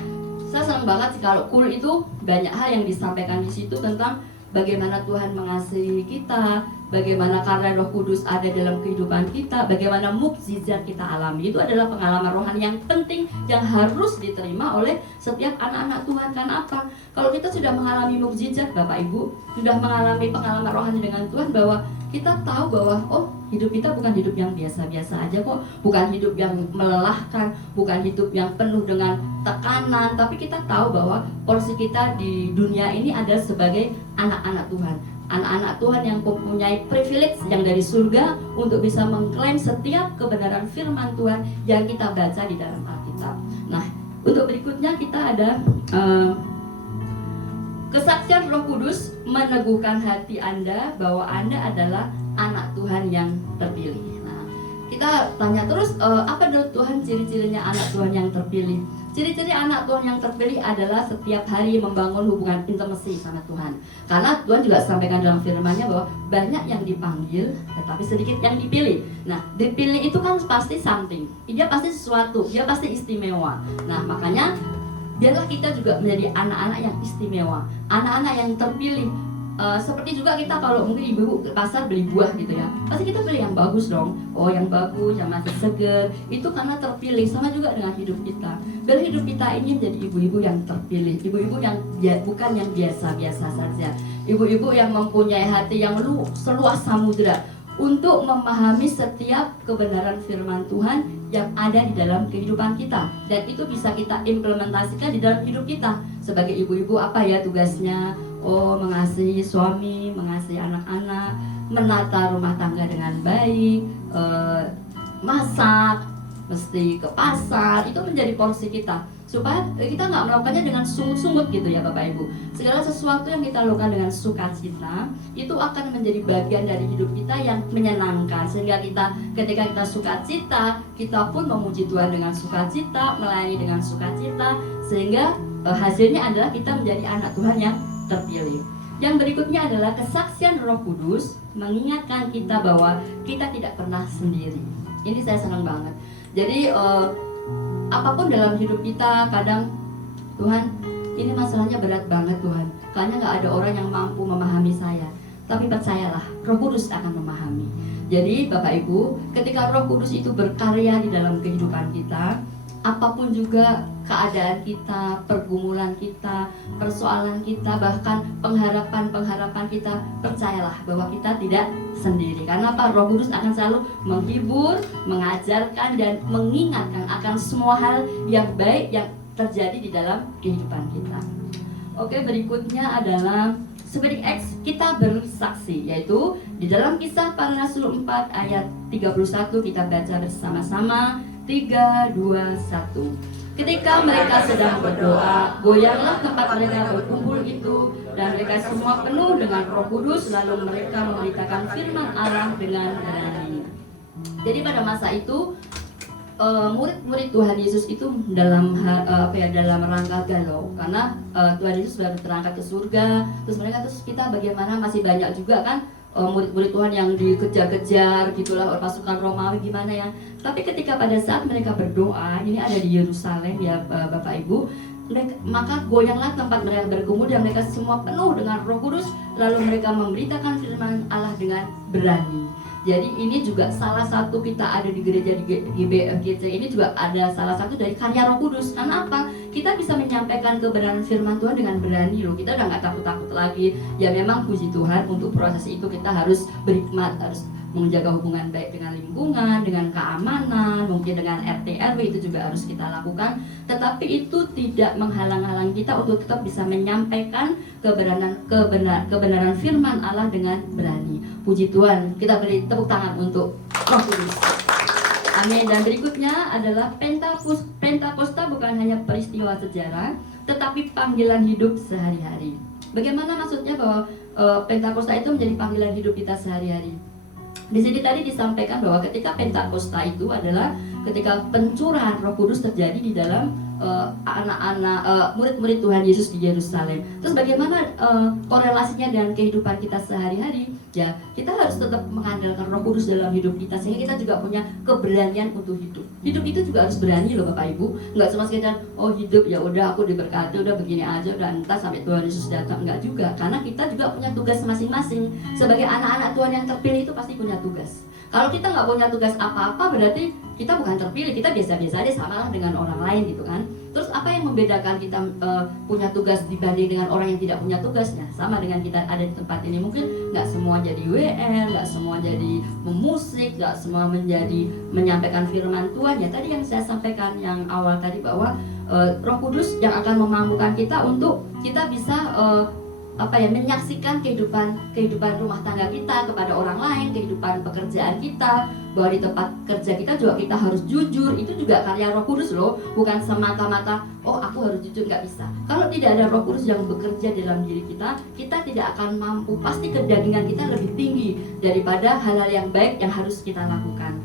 saya senang banget sih kalau cool itu banyak hal yang disampaikan di situ tentang bagaimana Tuhan mengasihi kita, bagaimana karya Roh Kudus ada dalam kehidupan kita, bagaimana mukjizat kita alami. Itu adalah pengalaman rohani yang penting yang harus diterima oleh setiap anak-anak Tuhan. Karena apa? Kalau kita sudah mengalami mukjizat Bapak Ibu, sudah mengalami pengalaman rohani dengan Tuhan, bahwa kita tahu bahwa hidup kita bukan hidup yang biasa-biasa aja kok, bukan hidup yang melelahkan, bukan hidup yang penuh dengan tekanan, tapi kita tahu bahwa porsi kita di dunia ini adalah sebagai anak-anak Tuhan. Anak-anak Tuhan yang mempunyai privilege yang dari surga untuk bisa mengklaim setiap kebenaran firman Tuhan yang kita baca di dalam Alkitab. Nah, untuk berikutnya kita ada kesaksian Roh Kudus meneguhkan hati Anda bahwa Anda adalah anak Tuhan yang terpilih. Nah, kita tanya terus, apa dong Tuhan ciri-cirinya anak Tuhan yang terpilih? Ciri-ciri anak Tuhan yang terpilih adalah setiap hari membangun hubungan intimasi sama Tuhan. Karena Tuhan juga sampaikan dalam firman-Nya bahwa banyak yang dipanggil, tetapi sedikit yang dipilih. Nah, dipilih itu kan pasti something. Dia pasti sesuatu, dia pasti istimewa. Nah, makanya biarlah kita juga menjadi anak-anak yang istimewa, anak-anak yang terpilih. Seperti juga kita kalau mungkin ibu ke pasar beli buah gitu ya, pasti kita beli yang bagus dong. Yang bagus, yang masih segar, itu karena terpilih. Sama juga dengan hidup kita. Biar hidup kita ini menjadi ibu-ibu yang terpilih, ibu-ibu yang bukan yang biasa-biasa saja, ibu-ibu yang mempunyai hati yang seluas samudera untuk memahami setiap kebenaran firman Tuhan yang ada di dalam kehidupan kita, dan itu bisa kita implementasikan di dalam hidup kita. Sebagai ibu-ibu apa ya tugasnya? Mengasihi suami, mengasihi anak-anak, menata rumah tangga dengan baik, masak, mesti ke pasar, itu menjadi porsi kita. Supaya kita nggak melakukannya dengan sungut-sungut gitu ya Bapak Ibu. Segala sesuatu yang kita lakukan dengan sukacita, itu akan menjadi bagian dari hidup kita yang menyenangkan. Sehingga ketika kita sukacita, kita pun memuji Tuhan dengan sukacita, melayani dengan sukacita. Sehingga hasilnya adalah kita menjadi anak Tuhan yang terpilih. Yang berikutnya adalah kesaksian Roh Kudus mengingatkan kita bahwa kita tidak pernah sendiri. Ini saya senang banget. Jadi apapun dalam hidup kita, kadang Tuhan, ini masalahnya berat banget Tuhan, karena nggak ada orang yang mampu memahami saya. Tapi percayalah, Roh Kudus akan memahami. Jadi Bapak Ibu, ketika Roh Kudus itu berkarya di dalam kehidupan kita, apapun juga keadaan kita, pergumulan kita, persoalan kita, bahkan pengharapan kita, percayalah bahwa kita tidak sendiri. Karena apa? Roh Kudus akan selalu menghibur, mengajarkan, dan mengingatkan akan semua hal yang baik yang terjadi di dalam kehidupan kita. Oke, berikutnya adalah sebagai X kita bersaksi, yaitu di dalam Kisah Para Rasul 4 ayat 31 kita baca bersama-sama 3, 2, 1. Ketika mereka sedang berdoa, goyanglah tempat mereka berkumpul itu, dan mereka semua penuh dengan Roh Kudus, lalu mereka memberitakan firman Allah dengan berani. Jadi pada masa itu murid-murid Tuhan Yesus itu dalam rangka galau, karena Tuhan Yesus sudah terangkat ke surga, terus kita bagaimana, masih banyak juga kan murid-murid Tuhan yang dikejar-kejar gitulah pasukan Romawi gimana ya. Tapi ketika pada saat mereka berdoa, ini ada di Yerusalem ya Bapak Ibu, maka goyanglah tempat mereka berkumpul dan mereka semua penuh dengan Roh Kudus, lalu mereka memberitakan firman Allah dengan berani. Jadi ini juga salah satu, kita ada di gereja di GBFGC ini juga ada salah satu dari karya Roh Kudus. Karena apa? Kita bisa menyampaikan kebenaran firman Tuhan dengan berani loh. Kita udah nggak takut-takut lagi. Ya memang puji Tuhan, untuk proses itu kita harus berhikmat, harus menjaga hubungan baik dengan lingkungan, dengan keamanan, mungkin dengan RT RW itu juga harus kita lakukan. Tetapi itu tidak menghalang-halangi kita untuk tetap bisa menyampaikan kebenaran firman Allah dengan berani. Puji Tuhan, kita beri tepuk tangan untuk Roh Kudus. Amin. Dan berikutnya adalah Pentakosta bukan hanya peristiwa sejarah, tetapi panggilan hidup sehari-hari. Bagaimana maksudnya bahwa Pentakosta itu menjadi panggilan hidup kita sehari-hari? Di sini tadi disampaikan bahwa ketika Pentakosta itu adalah ketika pencurahan Roh Kudus terjadi di dalam murid-murid Tuhan Yesus di Yerusalem. Terus bagaimana korelasinya dengan kehidupan kita sehari-hari? Ya, kita harus tetap mengandalkan Roh Kudus dalam hidup kita, sehingga kita juga punya keberanian untuk hidup. Hidup itu juga harus berani loh Bapak Ibu. Nggak cuma sekedar hidup ya udah aku diberkati, udah begini aja, udah entah sampai Tuhan Yesus datang. Enggak juga, karena kita juga punya tugas masing-masing. Sebagai anak-anak Tuhan yang terpilih itu pasti punya tugas. Kalau kita nggak punya tugas apa-apa, berarti kita bukan terpilih, kita biasa-biasa aja, samalah dengan orang lain gitu kan. Terus apa yang membedakan kita punya tugas dibanding dengan orang yang tidak punya tugasnya? Sama dengan kita ada di tempat ini, mungkin nggak semua jadi WL, nggak semua jadi memusik, nggak semua menjadi menyampaikan firman Tuhan. Ya tadi yang saya sampaikan yang awal tadi, bahwa Roh Kudus yang akan memampukan kita untuk kita bisa menyaksikan kehidupan rumah tangga kita kepada orang lain, kehidupan pekerjaan kita, bahwa di tempat kerja kita juga kita harus jujur. Itu juga karya Roh Kudus loh, bukan semata-mata aku harus jujur, nggak bisa. Kalau tidak ada Roh Kudus yang bekerja dalam diri kita, kita tidak akan mampu. Pasti kedagingan kita lebih tinggi daripada hal-hal yang baik yang harus kita lakukan.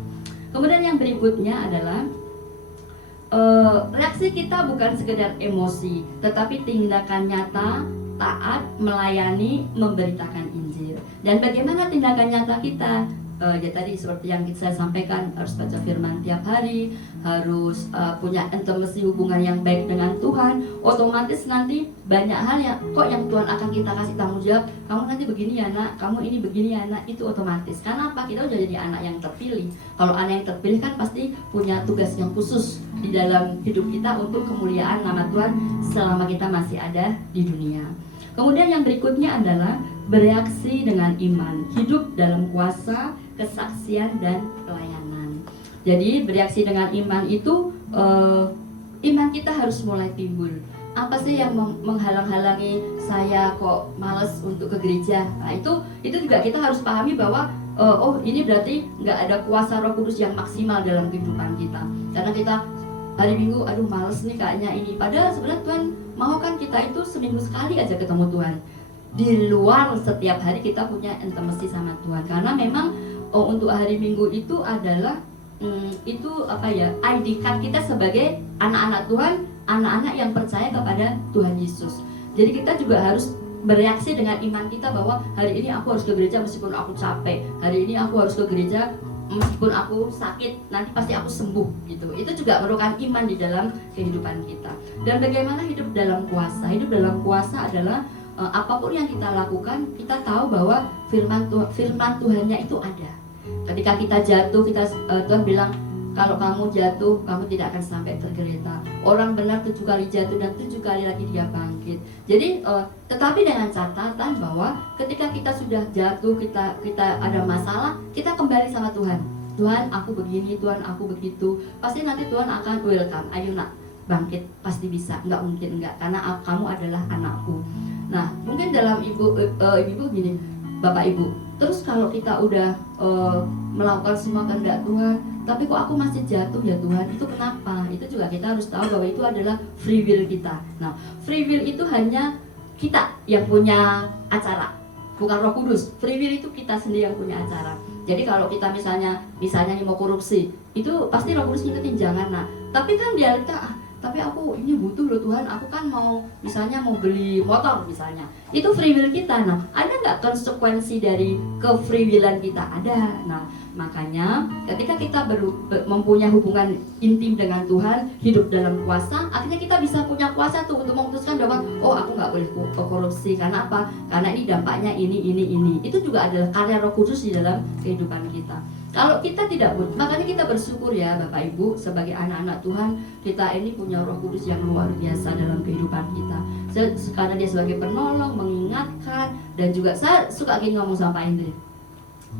Kemudian yang berikutnya adalah reaksi kita bukan sekedar emosi, tetapi tindakan nyata, taat, melayani, memberitakan Injil. Dan bagaimana tindakan nyata kita? Ya tadi seperti yang saya sampaikan, harus baca firman tiap hari, harus punya intimasi hubungan yang baik dengan Tuhan. Otomatis nanti banyak hal yang Tuhan akan kita kasih tanggung jawab. Kamu nanti begini ya nak, kamu ini begini ya nak, itu otomatis. Karena apa? Kita udah jadi anak yang terpilih. Kalau anak yang terpilih kan pasti punya tugas yang khusus di dalam hidup kita untuk kemuliaan nama Tuhan selama kita masih ada di dunia. Kemudian yang berikutnya adalah bereaksi dengan iman, hidup dalam kuasa, kesaksian, dan pelayanan. Jadi bereaksi dengan iman itu, iman kita harus mulai timbul. Apa sih yang menghalang-halangi saya kok males untuk ke gereja? Nah itu juga kita harus pahami bahwa ini berarti nggak ada kuasa Roh Kudus yang maksimal dalam kehidupan kita. Karena kita hari Minggu, aduh males nih kayaknya ini. Padahal sebenarnya Tuhan mau kan kita itu seminggu sekali aja ketemu Tuhan. Di luar setiap hari kita punya intimasi sama Tuhan. Karena memang untuk hari Minggu itu adalah ID card kita sebagai anak-anak Tuhan, anak-anak yang percaya kepada Tuhan Yesus. Jadi kita juga harus bereaksi dengan iman kita bahwa hari ini aku harus ke gereja meskipun aku capek. Hari ini aku harus ke gereja meskipun aku sakit, nanti pasti aku sembuh gitu. Itu juga merupakan iman di dalam kehidupan kita. Dan bagaimana hidup dalam kuasa? Hidup dalam kuasa adalah apapun yang kita lakukan, kita tahu bahwa firman Tuhannya itu ada. Ketika kita jatuh, Tuhan bilang, kalau kamu jatuh, kamu tidak akan sampai tergeletak. Orang benar 7 kali jatuh dan 7 kali lagi dia bangkit. Jadi, tetapi dengan catatan bahwa ketika kita sudah jatuh, kita ada masalah, kita kembali sama Tuhan. Tuhan, aku begini, Tuhan, aku begitu. Pasti nanti Tuhan akan welcome. Ayo nak, bangkit, pasti bisa, nggak mungkin enggak, karena kamu adalah anakku. Nah, mungkin dalam ibu gini, Bapak Ibu, terus kalau kita udah melakukan semua kehendak Tuhan, tapi kok aku masih jatuh ya Tuhan, itu kenapa? Itu juga kita harus tahu bahwa itu adalah free will kita. Nah, free will itu hanya kita yang punya acara, bukan Roh Kudus. Free will itu kita sendiri yang punya acara. Jadi kalau kita misalnya nih mau korupsi, itu pasti Roh Kudus ngingetin jangan. Nah, tapi kan dia tapi aku ini butuh loh Tuhan, aku kan mau beli motor misalnya, itu free will kita. Nah, ada nggak konsekuensi dari ke-free-willan kita? Ada. Nah, makanya ketika kita mempunyai hubungan intim dengan Tuhan, hidup dalam kuasa, akhirnya kita bisa punya kuasa tuh untuk memutuskan bahwa oh aku nggak boleh korupsi, karena apa? Karena ini dampaknya ini. Itu juga adalah karya Roh Kudus di dalam kehidupan kita. Kalau kita tidak, makanya kita bersyukur ya Bapak Ibu, sebagai anak-anak Tuhan, kita ini punya Roh Kudus yang luar biasa dalam kehidupan kita. Karena dia sebagai penolong, mengingatkan, dan juga saya suka gini ngomong sama Pak Indri.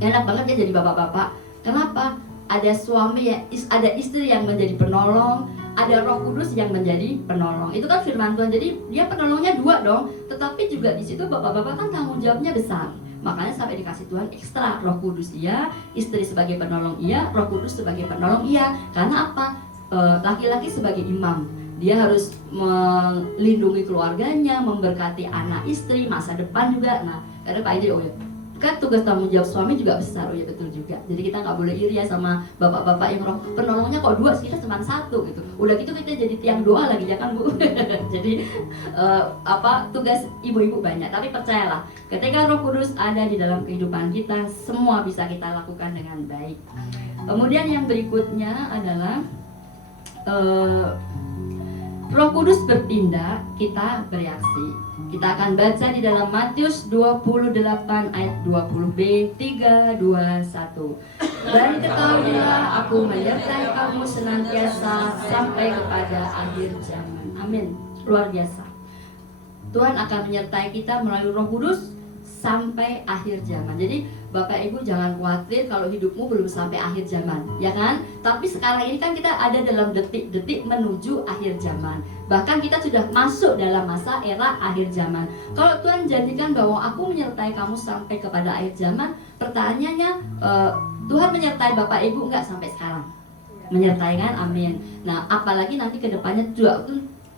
Enak banget ya jadi bapak-bapak. Kenapa? Ada suami ya, ada istri yang menjadi penolong, ada Roh Kudus yang menjadi penolong. Itu kan firman Tuhan. Jadi dia penolongnya dua dong. Tetapi juga di situ bapak-bapak kan tanggung jawabnya besar. Makanya sampai dikasih Tuhan ekstra, Roh Kudus iya, istri sebagai penolong iya, Roh Kudus sebagai penolong iya. Karena apa? Laki-laki sebagai imam, dia harus melindungi keluarganya, memberkati anak istri, masa depan juga. Nah, karena Pak Indri, oh ya, kan tugas tanggung jawab suami juga besar. Oh ya, betul juga. Jadi kita nggak boleh iri ya sama bapak-bapak yang roh penolongnya kok dua, kita cuma satu gitu. Udah gitu kita jadi tiang doa lagi ya kan Bu. Jadi tugas ibu-ibu banyak. Tapi percayalah, ketika Roh Kudus ada di dalam kehidupan kita, semua bisa kita lakukan dengan baik. Kemudian yang berikutnya adalah Roh Kudus bertindak, kita bereaksi. Kita akan baca di dalam Matius 28 ayat 20b, 3, 2, 1. Dan ketahuilah aku menyertai kamu senantiasa sampai kepada akhir zaman. Amin. Luar biasa. Tuhan akan menyertai kita melalui Roh Kudus sampai akhir zaman. Jadi Bapak Ibu jangan khawatir kalau hidupmu belum sampai akhir zaman, ya kan? Tapi sekarang ini kan kita ada dalam detik-detik menuju akhir zaman. Bahkan kita sudah masuk dalam masa era akhir zaman. Kalau Tuhan janjikan bahwa aku menyertai kamu sampai kepada akhir zaman, pertanyaannya Tuhan menyertai Bapak Ibu enggak sampai sekarang? Menyertai kan? Amin. Nah, apalagi nanti ke depannya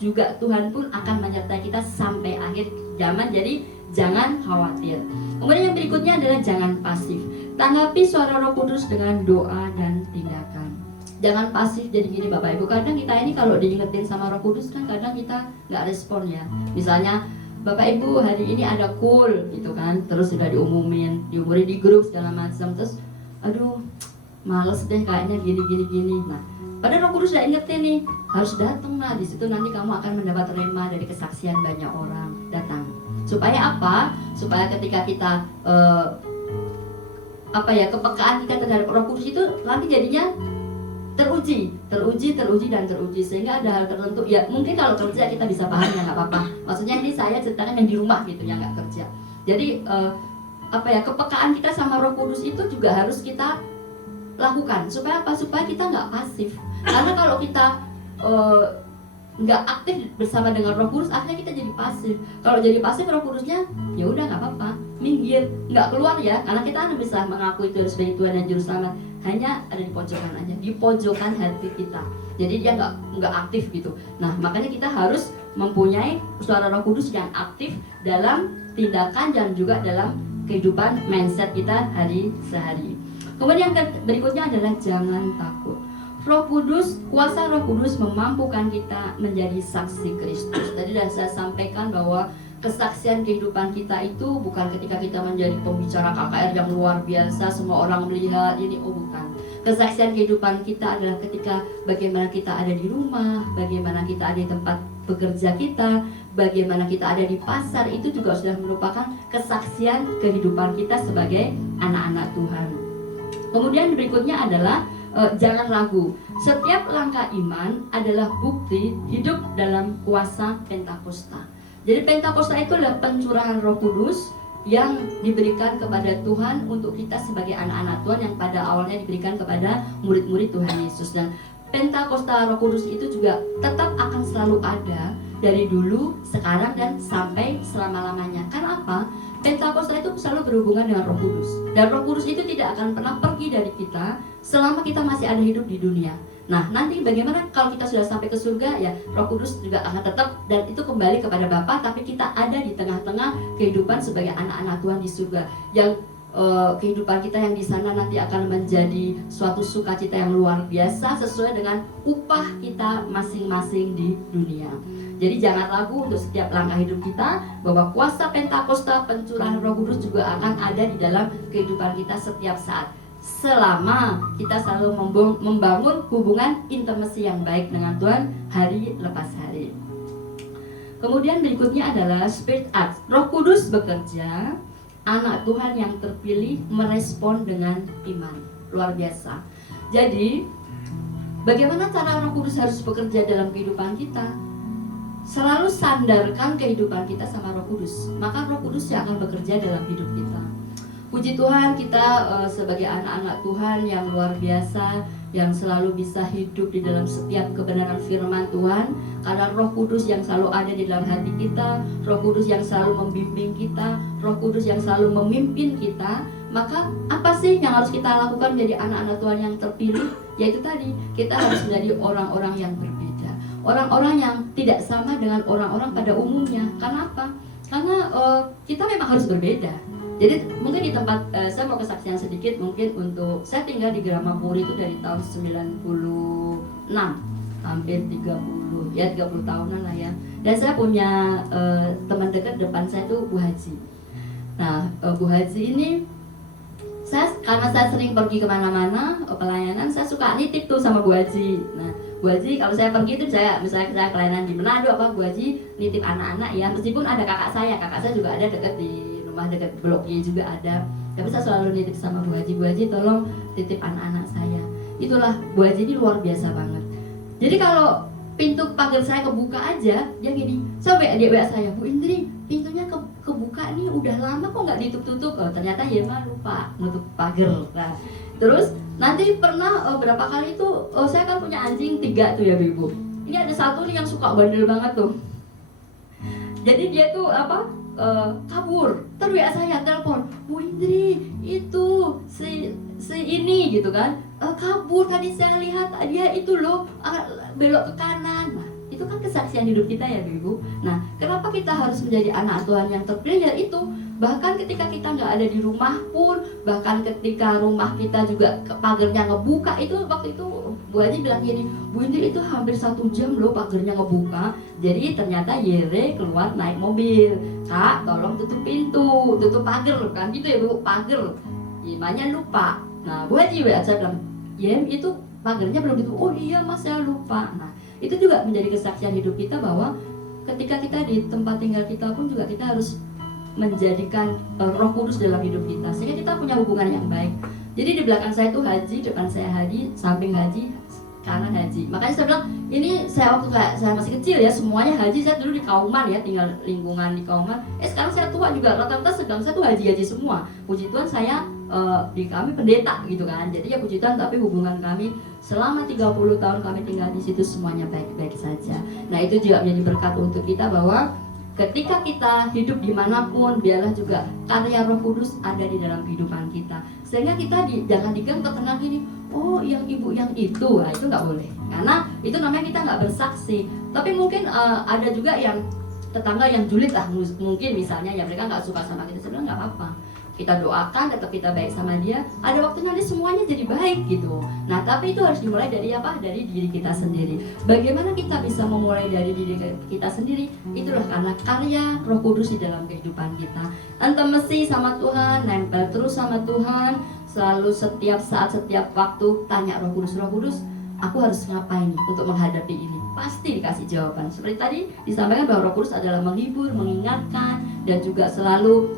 juga Tuhan pun akan menyertai kita sampai akhir zaman. Jadi jangan khawatir. Kemudian yang berikutnya adalah jangan pasif. Tanggapi suara Roh Kudus dengan doa dan tindakan. Jangan pasif. Jadi gini Bapak Ibu, kadang kita ini kalau diingetin sama Roh Kudus kan kadang kita nggak respon ya. Misalnya Bapak Ibu hari ini ada cool gitu kan, terus sudah diumumin di grup segala macam, terus aduh males deh kayaknya gini. Nah, padahal Roh Kudus udah ingetin nih, harus datang lah. Di situ nanti kamu akan mendapat rema dari kesaksian banyak orang. Datang. Supaya apa? Supaya ketika kita kepekaan kita terhadap Roh Kudus itu nanti jadinya teruji sehingga ada hal tertentu ya mungkin kalau kerja kita bisa paham ya nggak apa-apa. Maksudnya ini saya ceritakan yang di rumah gitu ya, nggak kerja. Jadi kepekaan kita sama Roh Kudus itu juga harus kita lakukan. Supaya apa? Supaya kita nggak pasif. Karena kalau kita nggak aktif bersama dengan Roh Kudus, akhirnya kita jadi pasif. Kalau jadi pasif, Roh Kudusnya ya udah nggak apa-apa, minggir, nggak keluar ya, karena kita hanya bisa mengaku itu sebagai Tuhan dan Juru Selamat, hanya ada di pojokan aja, di pojokan hati kita. Jadi dia nggak aktif gitu. Nah, makanya kita harus mempunyai suara Roh Kudus yang aktif dalam tindakan dan juga dalam kehidupan mindset kita hari sehari. Kemudian yang berikutnya adalah jangan takut. Roh Kudus, kuasa Roh Kudus memampukan kita menjadi saksi Kristus. Tadi sudah saya sampaikan bahwa kesaksian kehidupan kita itu bukan ketika kita menjadi pembicara KKR yang luar biasa, semua orang melihat ini, bukan. Kesaksian kehidupan kita adalah ketika bagaimana kita ada di rumah, bagaimana kita ada di tempat bekerja kita, bagaimana kita ada di pasar, itu juga sudah merupakan kesaksian kehidupan kita sebagai anak-anak Tuhan. Kemudian berikutnya adalah jangan ragu. Setiap langkah iman adalah bukti hidup dalam kuasa Pentakosta. Jadi Pentakosta itu adalah pencurahan Roh Kudus yang diberikan kepada Tuhan untuk kita sebagai anak-anak Tuhan, yang pada awalnya diberikan kepada murid-murid Tuhan Yesus. Dan Pentakosta Roh Kudus itu juga tetap akan selalu ada dari dulu, sekarang, dan sampai selama-lamanya. Karena apa? Pentakosta itu selalu berhubungan dengan Roh Kudus. Dan Roh Kudus itu tidak akan pernah pergi dari kita selama kita masih ada hidup di dunia. Nah, nanti bagaimana kalau kita sudah sampai ke surga? Ya, Roh Kudus juga akan tetap, dan itu kembali kepada Bapa, tapi kita ada di tengah-tengah kehidupan sebagai anak-anak Tuhan di surga. Yang kehidupan kita yang di sana nanti akan menjadi suatu sukacita yang luar biasa sesuai dengan upah kita masing-masing di dunia. Jadi jangan ragu untuk setiap langkah hidup kita bahwa kuasa Pentakosta, pencurahan Roh Kudus juga akan ada di dalam kehidupan kita setiap saat, selama kita selalu membangun hubungan intimasi yang baik dengan Tuhan hari lepas hari. Kemudian berikutnya adalah Spirit Acts. Roh Kudus bekerja, anak Tuhan yang terpilih merespon dengan iman. Luar biasa. Jadi, bagaimana cara Roh Kudus harus bekerja dalam kehidupan kita? Selalu sandarkan kehidupan kita sama Roh Kudus, maka Roh Kudus yang akan bekerja dalam hidup kita. Puji Tuhan, kita sebagai anak-anak Tuhan yang luar biasa, yang selalu bisa hidup di dalam setiap kebenaran firman Tuhan, karena Roh Kudus yang selalu ada di dalam hati kita, Roh Kudus yang selalu membimbing kita, Roh Kudus yang selalu memimpin kita. Maka apa sih yang harus kita lakukan menjadi anak-anak Tuhan yang terpilih? Yaitu tadi, kita harus menjadi orang-orang yang berbeda, orang-orang yang tidak sama dengan orang-orang pada umumnya. Karena apa? Karena kita memang harus berbeda. Jadi mungkin di tempat, saya mau kesaksian sedikit, mungkin untuk saya tinggal di Gramapuri itu dari tahun 96, hampir 30 tahunan lah ya. Dan saya punya teman dekat depan saya itu Bu Haji. Nah, Bu Haji ini, karena saya sering pergi kemana-mana pelayanan, saya suka nitip tuh sama Bu Haji. Nah, Bu Haji kalau saya pergi itu misalnya saya pelayanan di Manado Bu Haji nitip anak-anak ya, meskipun ada kakak saya juga ada dekat di dekat Blok Y juga ada, tapi saya selalu nitip sama Bu Haji, tolong titip anak-anak saya. Itulah Bu Haji ini luar biasa banget. Jadi kalau pintu pagar saya kebuka aja, dia gini, sampai dia WA saya, Bu Indri, pintunya kebuka nih udah lama kok nggak ditutup. Oh, ternyata Yema lupa nutup pagar. Nah, terus nanti pernah berapa kali tuh, saya kan punya anjing 3 tuh ya Ibu. Ini ada satu nih yang suka bandel banget tuh. Jadi dia tuh kabur, terus WA saya telepon, Bu Indri, itu si ini gitu kan, kabur tadi saya lihat dia itu loh belok ke kanan. Nah, itu kan kesaksian hidup kita ya Ibu. Nah, kenapa kita harus menjadi anak Tuhan yang terpilih? Ya itu, bahkan ketika kita nggak ada di rumah pun, bahkan ketika rumah kita juga pagarnya ngebuka, itu waktu itu Bu Haji bilang gini, Bu Indri itu hampir 1 jam loh pagarnya ngebuka. Jadi ternyata Yere keluar naik mobil, Kak tolong tutup pintu, tutup pagar kan gitu ya Bu, pagar. Imanya lupa. Nah Bu Haji saya bilang, Yem itu pagarnya belum ditutup. Oh iya Mas saya lupa. Nah itu juga menjadi kesaksian hidup kita bahwa ketika kita di tempat tinggal kita pun juga kita harus menjadikan Roh Kudus dalam hidup kita, sehingga kita punya hubungan yang baik. Jadi di belakang saya itu Haji, depan saya Haji, samping Haji, kanan Haji. Makanya saya bilang, ini saya waktu saya masih kecil ya, semuanya Haji. Saya dulu di Kauman ya, tinggal lingkungan di Kauman. Sekarang saya tua juga, rata-rata sedang saya tuh Haji semua. Puji Tuhan saya di kami pendeta gitu kan. Jadi ya puji Tuhan, tapi hubungan kami selama 30 tahun kami tinggal di situ semuanya baik-baik saja. Nah itu juga menjadi berkat untuk kita bahwa ketika kita hidup dimanapun, biarlah juga karya Roh Kudus ada di dalam kehidupan kita. Sehingga kita jangan terkenal gini, oh yang ibu yang itu, nah itu nggak boleh. Karena itu namanya kita nggak bersaksi. Tapi mungkin ada juga yang tetangga yang julid lah, mungkin misalnya ya mereka nggak suka sama kita, sebenarnya nggak apa-apa. Kita doakan, tetap kita baik sama dia. Ada waktunya nanti semuanya jadi baik gitu. Nah tapi itu harus dimulai dari apa? Dari diri kita sendiri. Bagaimana kita bisa memulai dari diri kita sendiri? Itulah karena karya Roh Kudus di dalam kehidupan kita. Intimasi sama Tuhan, nempel terus sama Tuhan. Selalu setiap saat, setiap waktu tanya Roh Kudus, aku harus ngapain untuk menghadapi ini? Pasti dikasih jawaban. Seperti tadi disampaikan bahwa Roh Kudus adalah menghibur, mengingatkan, dan juga selalu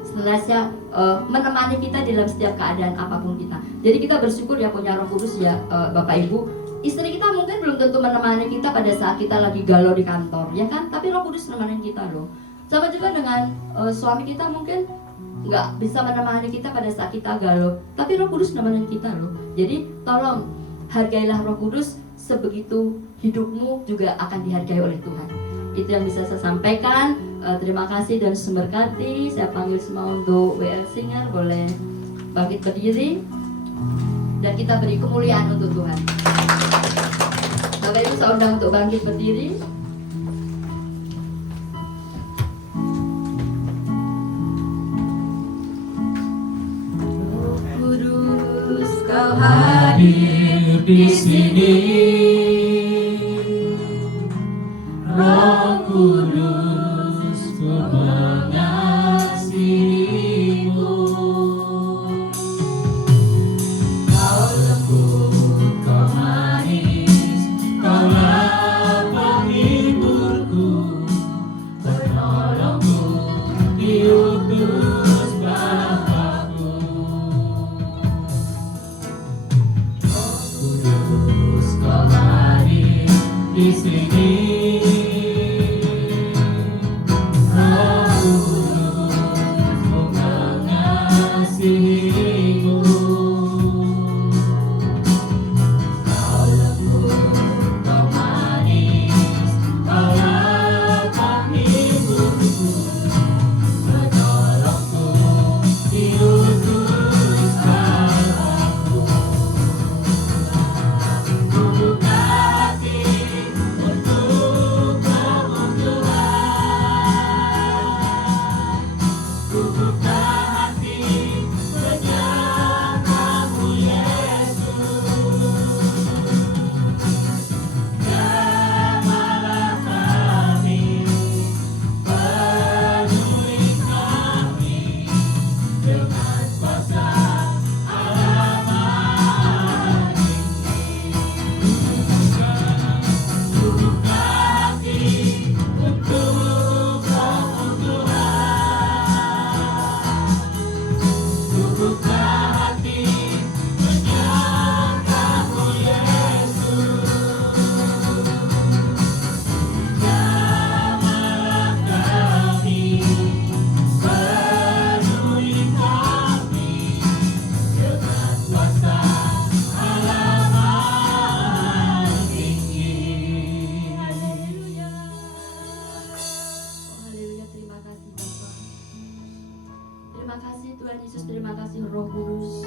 menemani kita dalam setiap keadaan apapun kita. Jadi kita bersyukur ya punya Roh Kudus ya Bapak Ibu. Istri kita mungkin belum tentu menemani kita pada saat kita lagi galau di kantor, ya kan? Tapi Roh Kudus menemani kita loh. Sama juga dengan suami kita mungkin nggak bisa menemani kita pada saat kita galau, tapi Roh Kudus menemani kita loh. Jadi tolong hargailah Roh Kudus sebegitu hidupmu juga akan dihargai oleh Tuhan. Itu yang bisa saya sampaikan. Terima kasih dan memberkati. Saya panggil semua untuk WL Singer, boleh bangkit berdiri dan kita beri kemuliaan untuk Tuhan. Bapak Ibu saya undang untuk bangkit berdiri. Kudus kau Hadir di sini, Roh Kudus ku mengasihimu. Kau lembut, kau manis, kaulah penghiburku, penolongku, diutus Bapa-Ku. Kudus kau hadir di sini, Roh Kudus ku mengasihimu. Kau lembut, kau manis, kaulah penghiburku, penolongku, diutus Bapa-Ku. Ku buka hati untuk kebutuhan, ku buka hati menyatamu Yesus. Jamalah kami, peduli kami dengan kuasa Allah Maha Tinggi. Ku buka hati untuk kebutuhan, ku buka hati menyatamu Yesus. Jamalah kami, peduli kami dengan kuasa Allah Maha Tinggi. Haleluya. Haleluya, terima kasih Bapak. Terima kasih Tuhan Yesus, terima kasih Roh Kudus.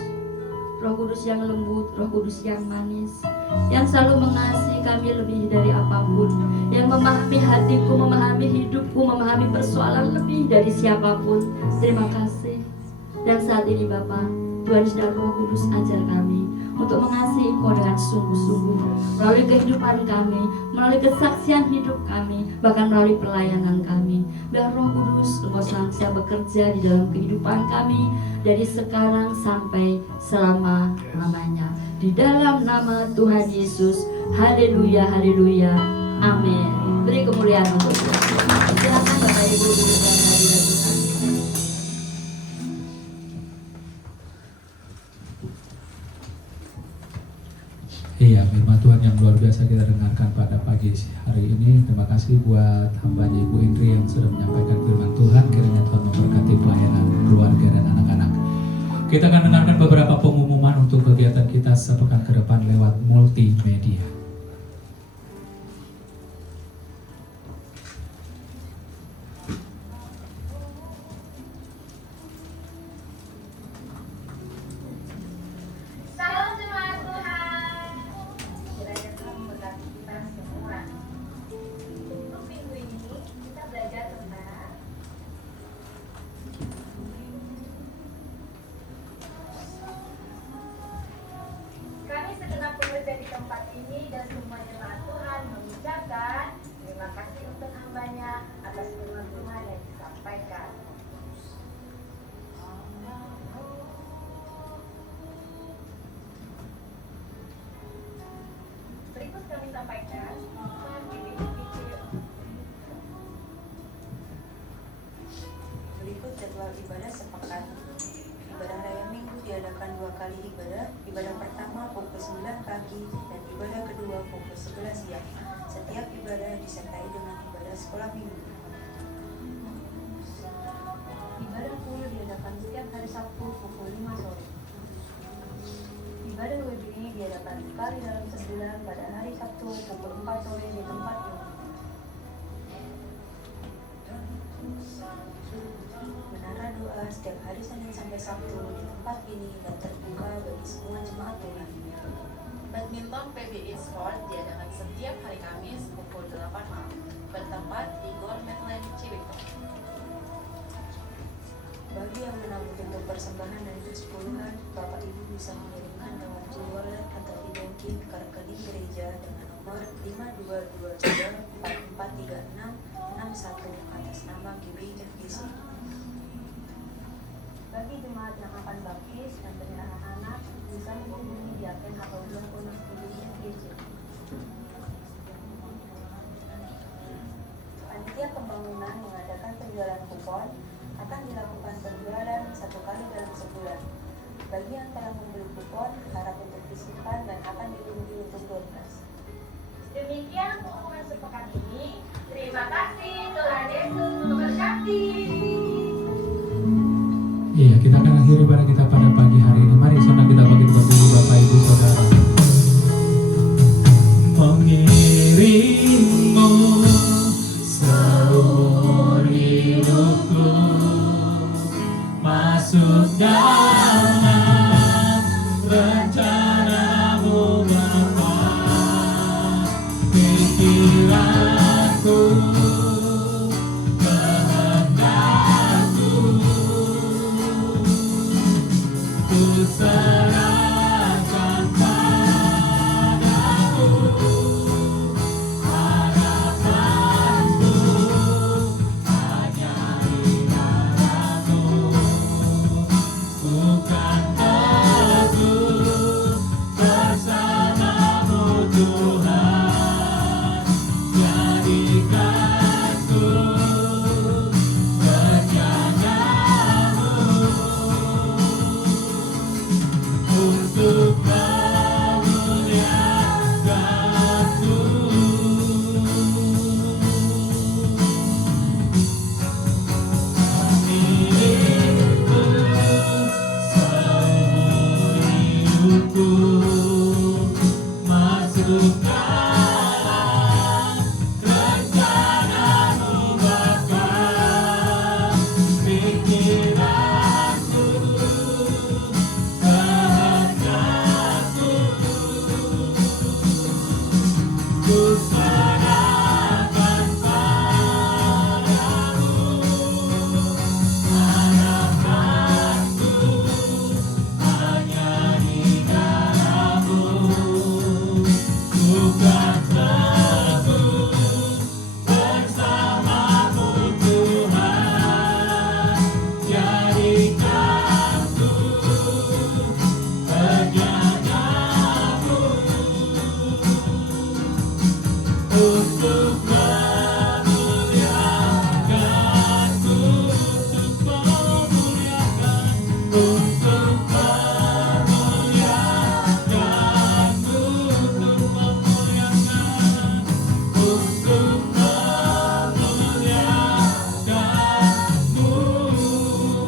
Roh Kudus yang lembut, Roh Kudus yang manis, yang selalu mengasihi kami lebih dari apapun, yang memahami hatiku, memahami hidupku, memahami persoalan lebih dari siapapun. Terima kasih. Dan saat ini Bapak, Tuhan dan Roh Kudus ajar kami untuk mengasihi Engkau dengan sungguh-sungguh melalui kehidupan kami, melalui kesaksian hidup kami, bahkan melalui pelayanan kami. Biar Roh Kudus Engkau senantiasa bekerja di dalam kehidupan kami dari sekarang sampai selama-lamanya. Di dalam nama Tuhan Yesus. Haleluya, haleluya. Amin. Beri kemuliaan untuk Tuhan. Silakan Bapak Ibu duduk dalam hadirat Tuhan. Iya, firman Tuhan yang luar biasa kita dengarkan pada pagi hari ini. Terima kasih buat hambanya Ibu Indri yang sudah menyampaikan firman Tuhan. Kiranya Tuhan memberkati pelayanan keluarga dan anak-anak. Kita akan dengarkan beberapa pengumuman untuk kegiatan kita sepekan ke depan lewat multimedia. Salam jemaat Tuhan. Kiranya Tuhan memberkati kita semua. Untuk minggu ini kita belajar tentang kami segenap pekerja di tempat ini dan semua jemaat Tuhan mengucapkan terima kasih untuk hambanya atas firman Tuhan yang disampaikan. Berikut kami sampaikan Berikut jadwal ibadah sepekan. Ibadah raya minggu diadakan 2 kali ibadah. Ibadah pertama pukul 9 pagi dan ibadah kedua pukul 11 siang. Setiap ibadah disertai dengan ibadah sekolah minggu. Ibadah full diadakan setiap hari Sabtu pukul 5 sore. Ibadah wedding diadakan sekali dalam sebulan pada hari Sabtu pukul 4 sore di tempat ini. Menara doa setiap hari Senin sampai Sabtu di tempat ini dan terbuka bagi semua jemaat Tuhan. Badminton PBI Sport diadakan setiap hari Kamis pukul 8 malam, bertempat di Gor Medland Ciwidey. Bagi yang menabung untuk persembahan dan persepuluhan, Bapak Ibu bisa mengirimkan lewat wallet atau e-banking ke rekening gereja dengan nomor 5223443661 atas nama GBIFGC. Bagi jemaat yang akan baptis dan beri anak-anak bisa menghubungi diaken atau diakon GBIFGC. Panitia pembangunan mengadakan penjualan kupon akan dilakukan penjualan 1 kali dalam sebulan. Bagi yang telah membeli kupon, harap untuk disimpan dan akan diundi untuk donas. Demikian pengumuman sepekan ini. Terima kasih, Tuhan Yesus memberkati. Iya, kita akan akhiri ibadah kita pada pagi hari ini. Mari saudara kita bagi buat dulu Bapak Ibu Saudara. Mengiringmu seumur hidupku, masuk dalam rencanamu Bapa. Pikiranku, kehendakku, ku serahkan padamu. Harapanku hanya di dalam-Mu, bukan teguh bersama-Mu Tuhan. Jadikanku penyanyi-Mu untuk memuliakan-Mu. Milikku seumur hidupku, masuk dalam rencana-Mu Bapa. Pikiranku, kehendakku, ku serahkan padamu. Harapanku hanya di dalam-Mu, bukan teguh bersama-Mu Tuhan. Jadikanku penyanyi-Mu untuk memuliakan-Mu, untuk memuliakan-Mu, untuk memuliakan-Mu, untuk memuliakan-Mu, untuk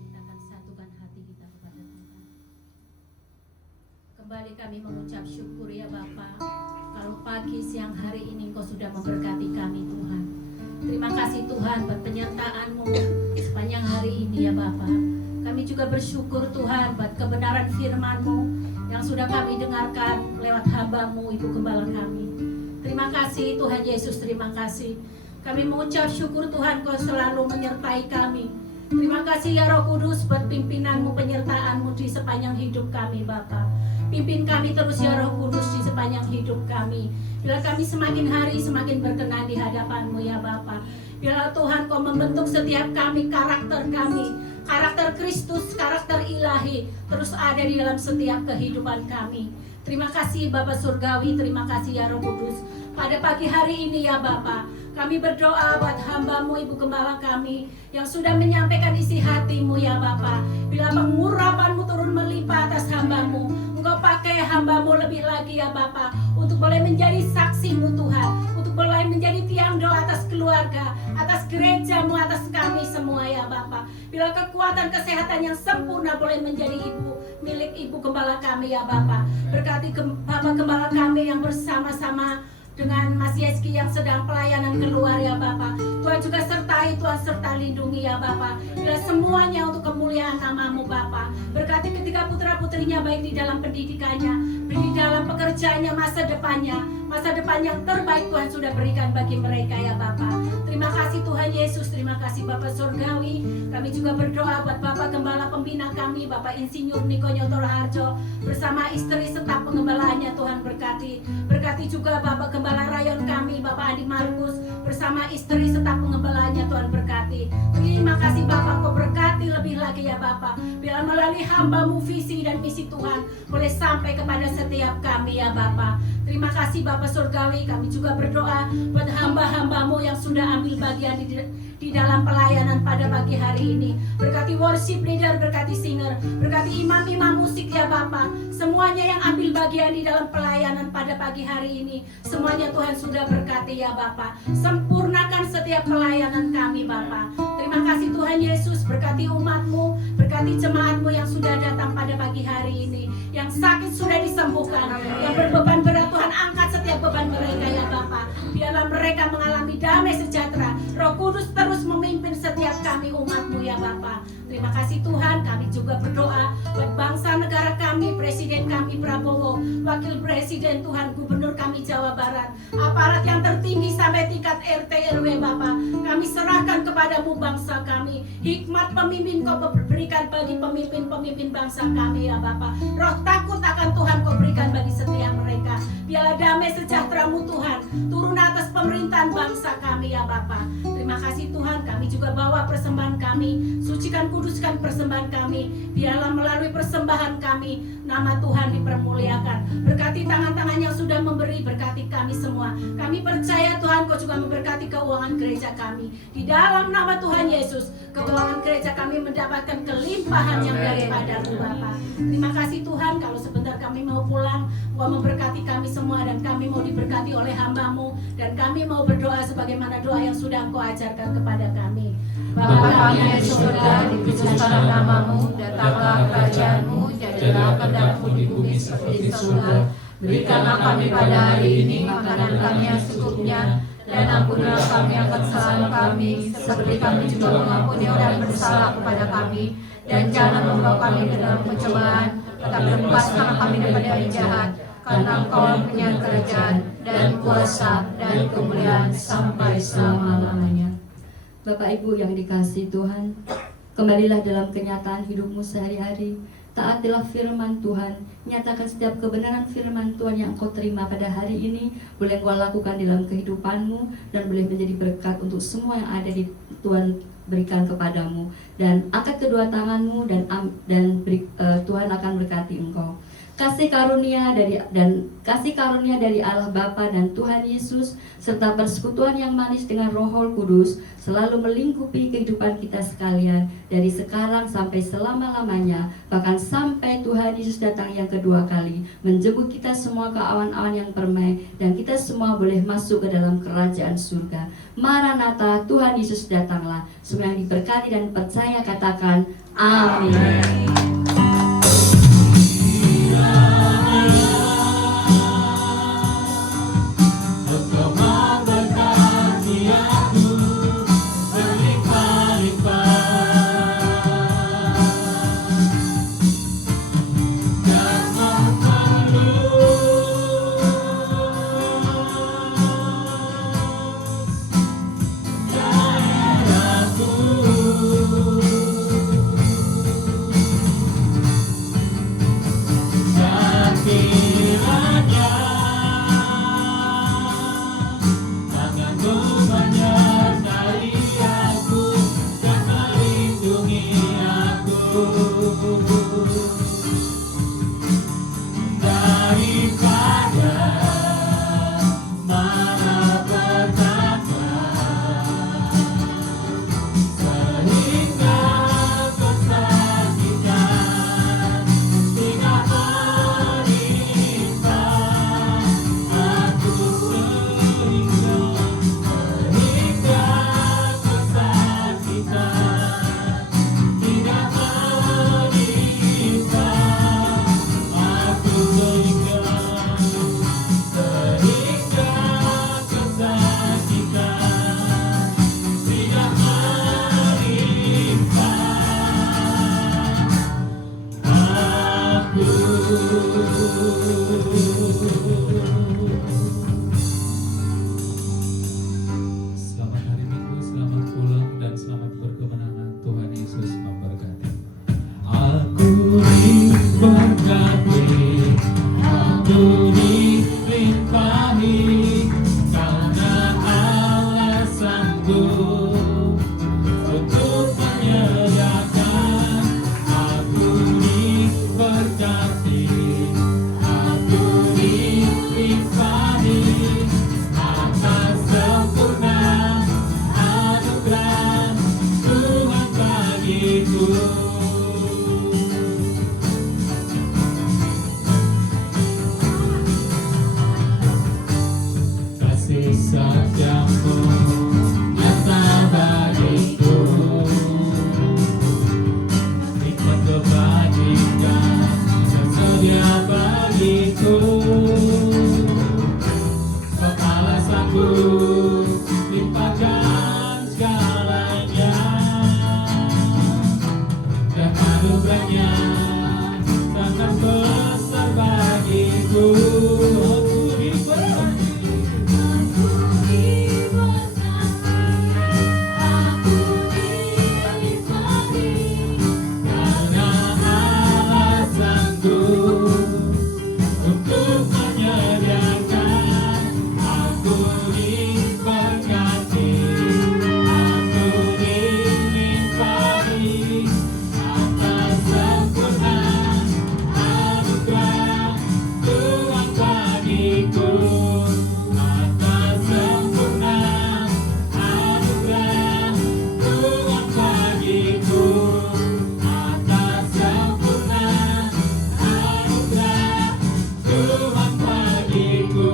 Kita akan satukan hati kita kepada Tuhan. Kembali kami mengucap syukur ya Bapa, kalau pagi siang hari ini Engkau sudah memberkati kami Tuhan. Terima kasih Tuhan buat penyertaan-Mu sepanjang hari ini ya Bapa. Kami juga bersyukur Tuhan buat kebenaran firman-Mu yang sudah kami dengarkan lewat hamba-Mu Ibu Gembala kami. Terima kasih Tuhan Yesus, terima kasih. Kami mengucap syukur Tuhan Kau selalu menyertai kami. Terima kasih ya Roh Kudus buat pimpinan-Mu, penyertaan-Mu di sepanjang hidup kami Bapa. Pimpin kami terus ya Roh Kudus di sepanjang hidup kami. Bila kami semakin hari semakin berkenan di hadapan-Mu ya Bapa. Bila Tuhan Kau membentuk setiap kami, karakter Kristus, karakter ilahi terus ada di dalam setiap kehidupan kami. Terima kasih Bapa Surgawi, terima kasih ya Roh Kudus. Pada pagi hari ini ya Bapa, kami berdoa buat hamba-Mu Ibu Gembala kami yang sudah menyampaikan isi hati-Mu ya Bapa. Bila pengurapan-Mu turun melimpah atas hamba-Mu, Engkau pakai hamba-Mu lebih lagi ya Bapa, untuk boleh menjadi saksi-Mu Tuhan, untuk boleh menjadi tiang doa atas keluarga, atas gerejamu, atas kami semua ya Bapa. Bila kekuatan kesehatan yang sempurna boleh menjadi milik Ibu Gembala kami ya Bapa. Berkati Bapak Gembala kami yang bersama-sama dengan Mas Yeski yang sedang pelayanan keluar ya Bapa. Tuhan juga sertai, Tuhan serta lindungi ya Bapa. Bila semuanya untuk kemuliaan nama-Mu Bapa. Berkati ketiga putra-putrinya baik di dalam pendidikannya, di dalam pekerjaannya, masa depan yang terbaik Tuhan sudah berikan bagi mereka ya Bapa. Terima kasih Tuhan Yesus, terima kasih Bapak Surgawi. Kami juga berdoa buat Bapak Gembala Pembina kami, Bapak Insinyur Niko Nyotor Harjo, bersama istri serta pengembalaannya Tuhan berkati. Berkati juga Bapak Gembala Rayon kami, Bapak Adi Markus, bersama istri serta pengembalaannya Tuhan berkati. Terima kasih Bapak, Kau berkati lebih lagi ya Bapak. Bila melalui hamba-Mu visi dan misi Tuhan boleh sampai kepada setiap kami ya Bapak. Terima kasih Bapak Surgawi. Kami juga berdoa buat hamba-hamba-Mu yang sudah ambil bagian di dalam pelayanan pada pagi hari ini. Berkati worship leader, berkati singer, berkati imam-imam musik ya Bapak. Semuanya yang ambil bagian di dalam pelayanan pada pagi hari ini, semuanya Tuhan sudah berkati ya Bapak. Sempurnakan setiap pelayanan kami Bapak. Terima kasih Tuhan Yesus, berkati umat-Mu, berkati jemaat-Mu yang sudah datang pada pagi hari ini. Yang sakit sudah disembuhkan, yang berbeban berat Tuhan angkat setiap beban mereka ya Bapak. Biarlah mereka mengalami damai sejahtera. Roh Kudus terus memimpin setiap kami umat-Mu ya Bapak. Terima kasih Tuhan. Kami juga berdoa buat bangsa negara kami, Presiden kami Prabowo, Wakil Presiden Tuhan, Gubernur kami Jawa Barat, aparat yang tertinggi sampai tingkat RT RW Bapak. Kami serahkan kepadamu bangsa kami. Hikmat pemimpin Kau berikan bagi pemimpin-pemimpin bangsa kami ya Bapak. Roh takut akan Tuhan Kau berikan bagi setiap mereka. Biarlah damai sejahtera-Mu Tuhan turun atas pemerintahan bangsa kami ya Bapak. Terima kasih Tuhan. Kami juga bawa persembahan kami, sucikan kuduskan persembahan kami. Biarlah melalui persembahan kami nama Tuhan dipermuliakan. Berkati tangan-tangan yang sudah memberi, berkati kami semua. Kami percaya Tuhan Kau juga memberkati keuangan gereja kami. Di dalam nama Tuhan Yesus, keuangan gereja kami mendapatkan kelimpahan yang daripada-Mu Bapa. Terima kasih Tuhan. Kalau sebentar kami mau pulang, Kau memberkati kami semua dan kami mau diberkati oleh hamba-Mu, dan kami mau berdoa sebagaimana doa yang sudah Engkau ajarkan kepada kami. Bapa kami yang di surga, dikuduskanlah nama-Mu, datanglah kerajaan-Mu, jadilah kehendak-Mu di bumi seperti di surga. Berikanlah kami pada hari ini makanan kami yang secukupnya, dan ampunilah kami akan kesalahan kami, seperti kami juga mengampuni orang yang bersalah kepada kami. Dan jangan membawa kami ke dalam pencobaan, tetapi lepaskanlah kami daripada yang jahat. Karena Engkau yang punya kerajaan dan kuasa dan kemuliaan sampai selama-lamanya. Bapak Ibu yang dikasihi Tuhan, kembalilah dalam kenyataan hidupmu sehari-hari. Taatilah firman Tuhan, nyatakan setiap kebenaran firman Tuhan yang engkau terima pada hari ini boleh engkau lakukan dalam kehidupanmu dan boleh menjadi berkat untuk semua yang ada di Tuhan berikan kepadamu. Dan angkat kedua tanganmu dan Tuhan akan berkati engkau. Kasih karunia dari Allah Bapa dan Tuhan Yesus serta persekutuan yang manis dengan Roh Kudus selalu melingkupi kehidupan kita sekalian dari sekarang sampai selama-lamanya, bahkan sampai Tuhan Yesus datang yang kedua kali menjemput kita semua ke awan-awan yang permai dan kita semua boleh masuk ke dalam kerajaan surga. Maranatha, Tuhan Yesus datanglah. Semua yang diberkati dan percaya katakan amin. kuasanya sangat besar bagiku. Karena alasanku untuk menyediakan, aku diberkati, aku dilimpahi atas sempurna anugerah Tuhan bagiku, atas sempurna anugerah Tuhan bagiku, atas sempurna anugerah Tuhan bagiku.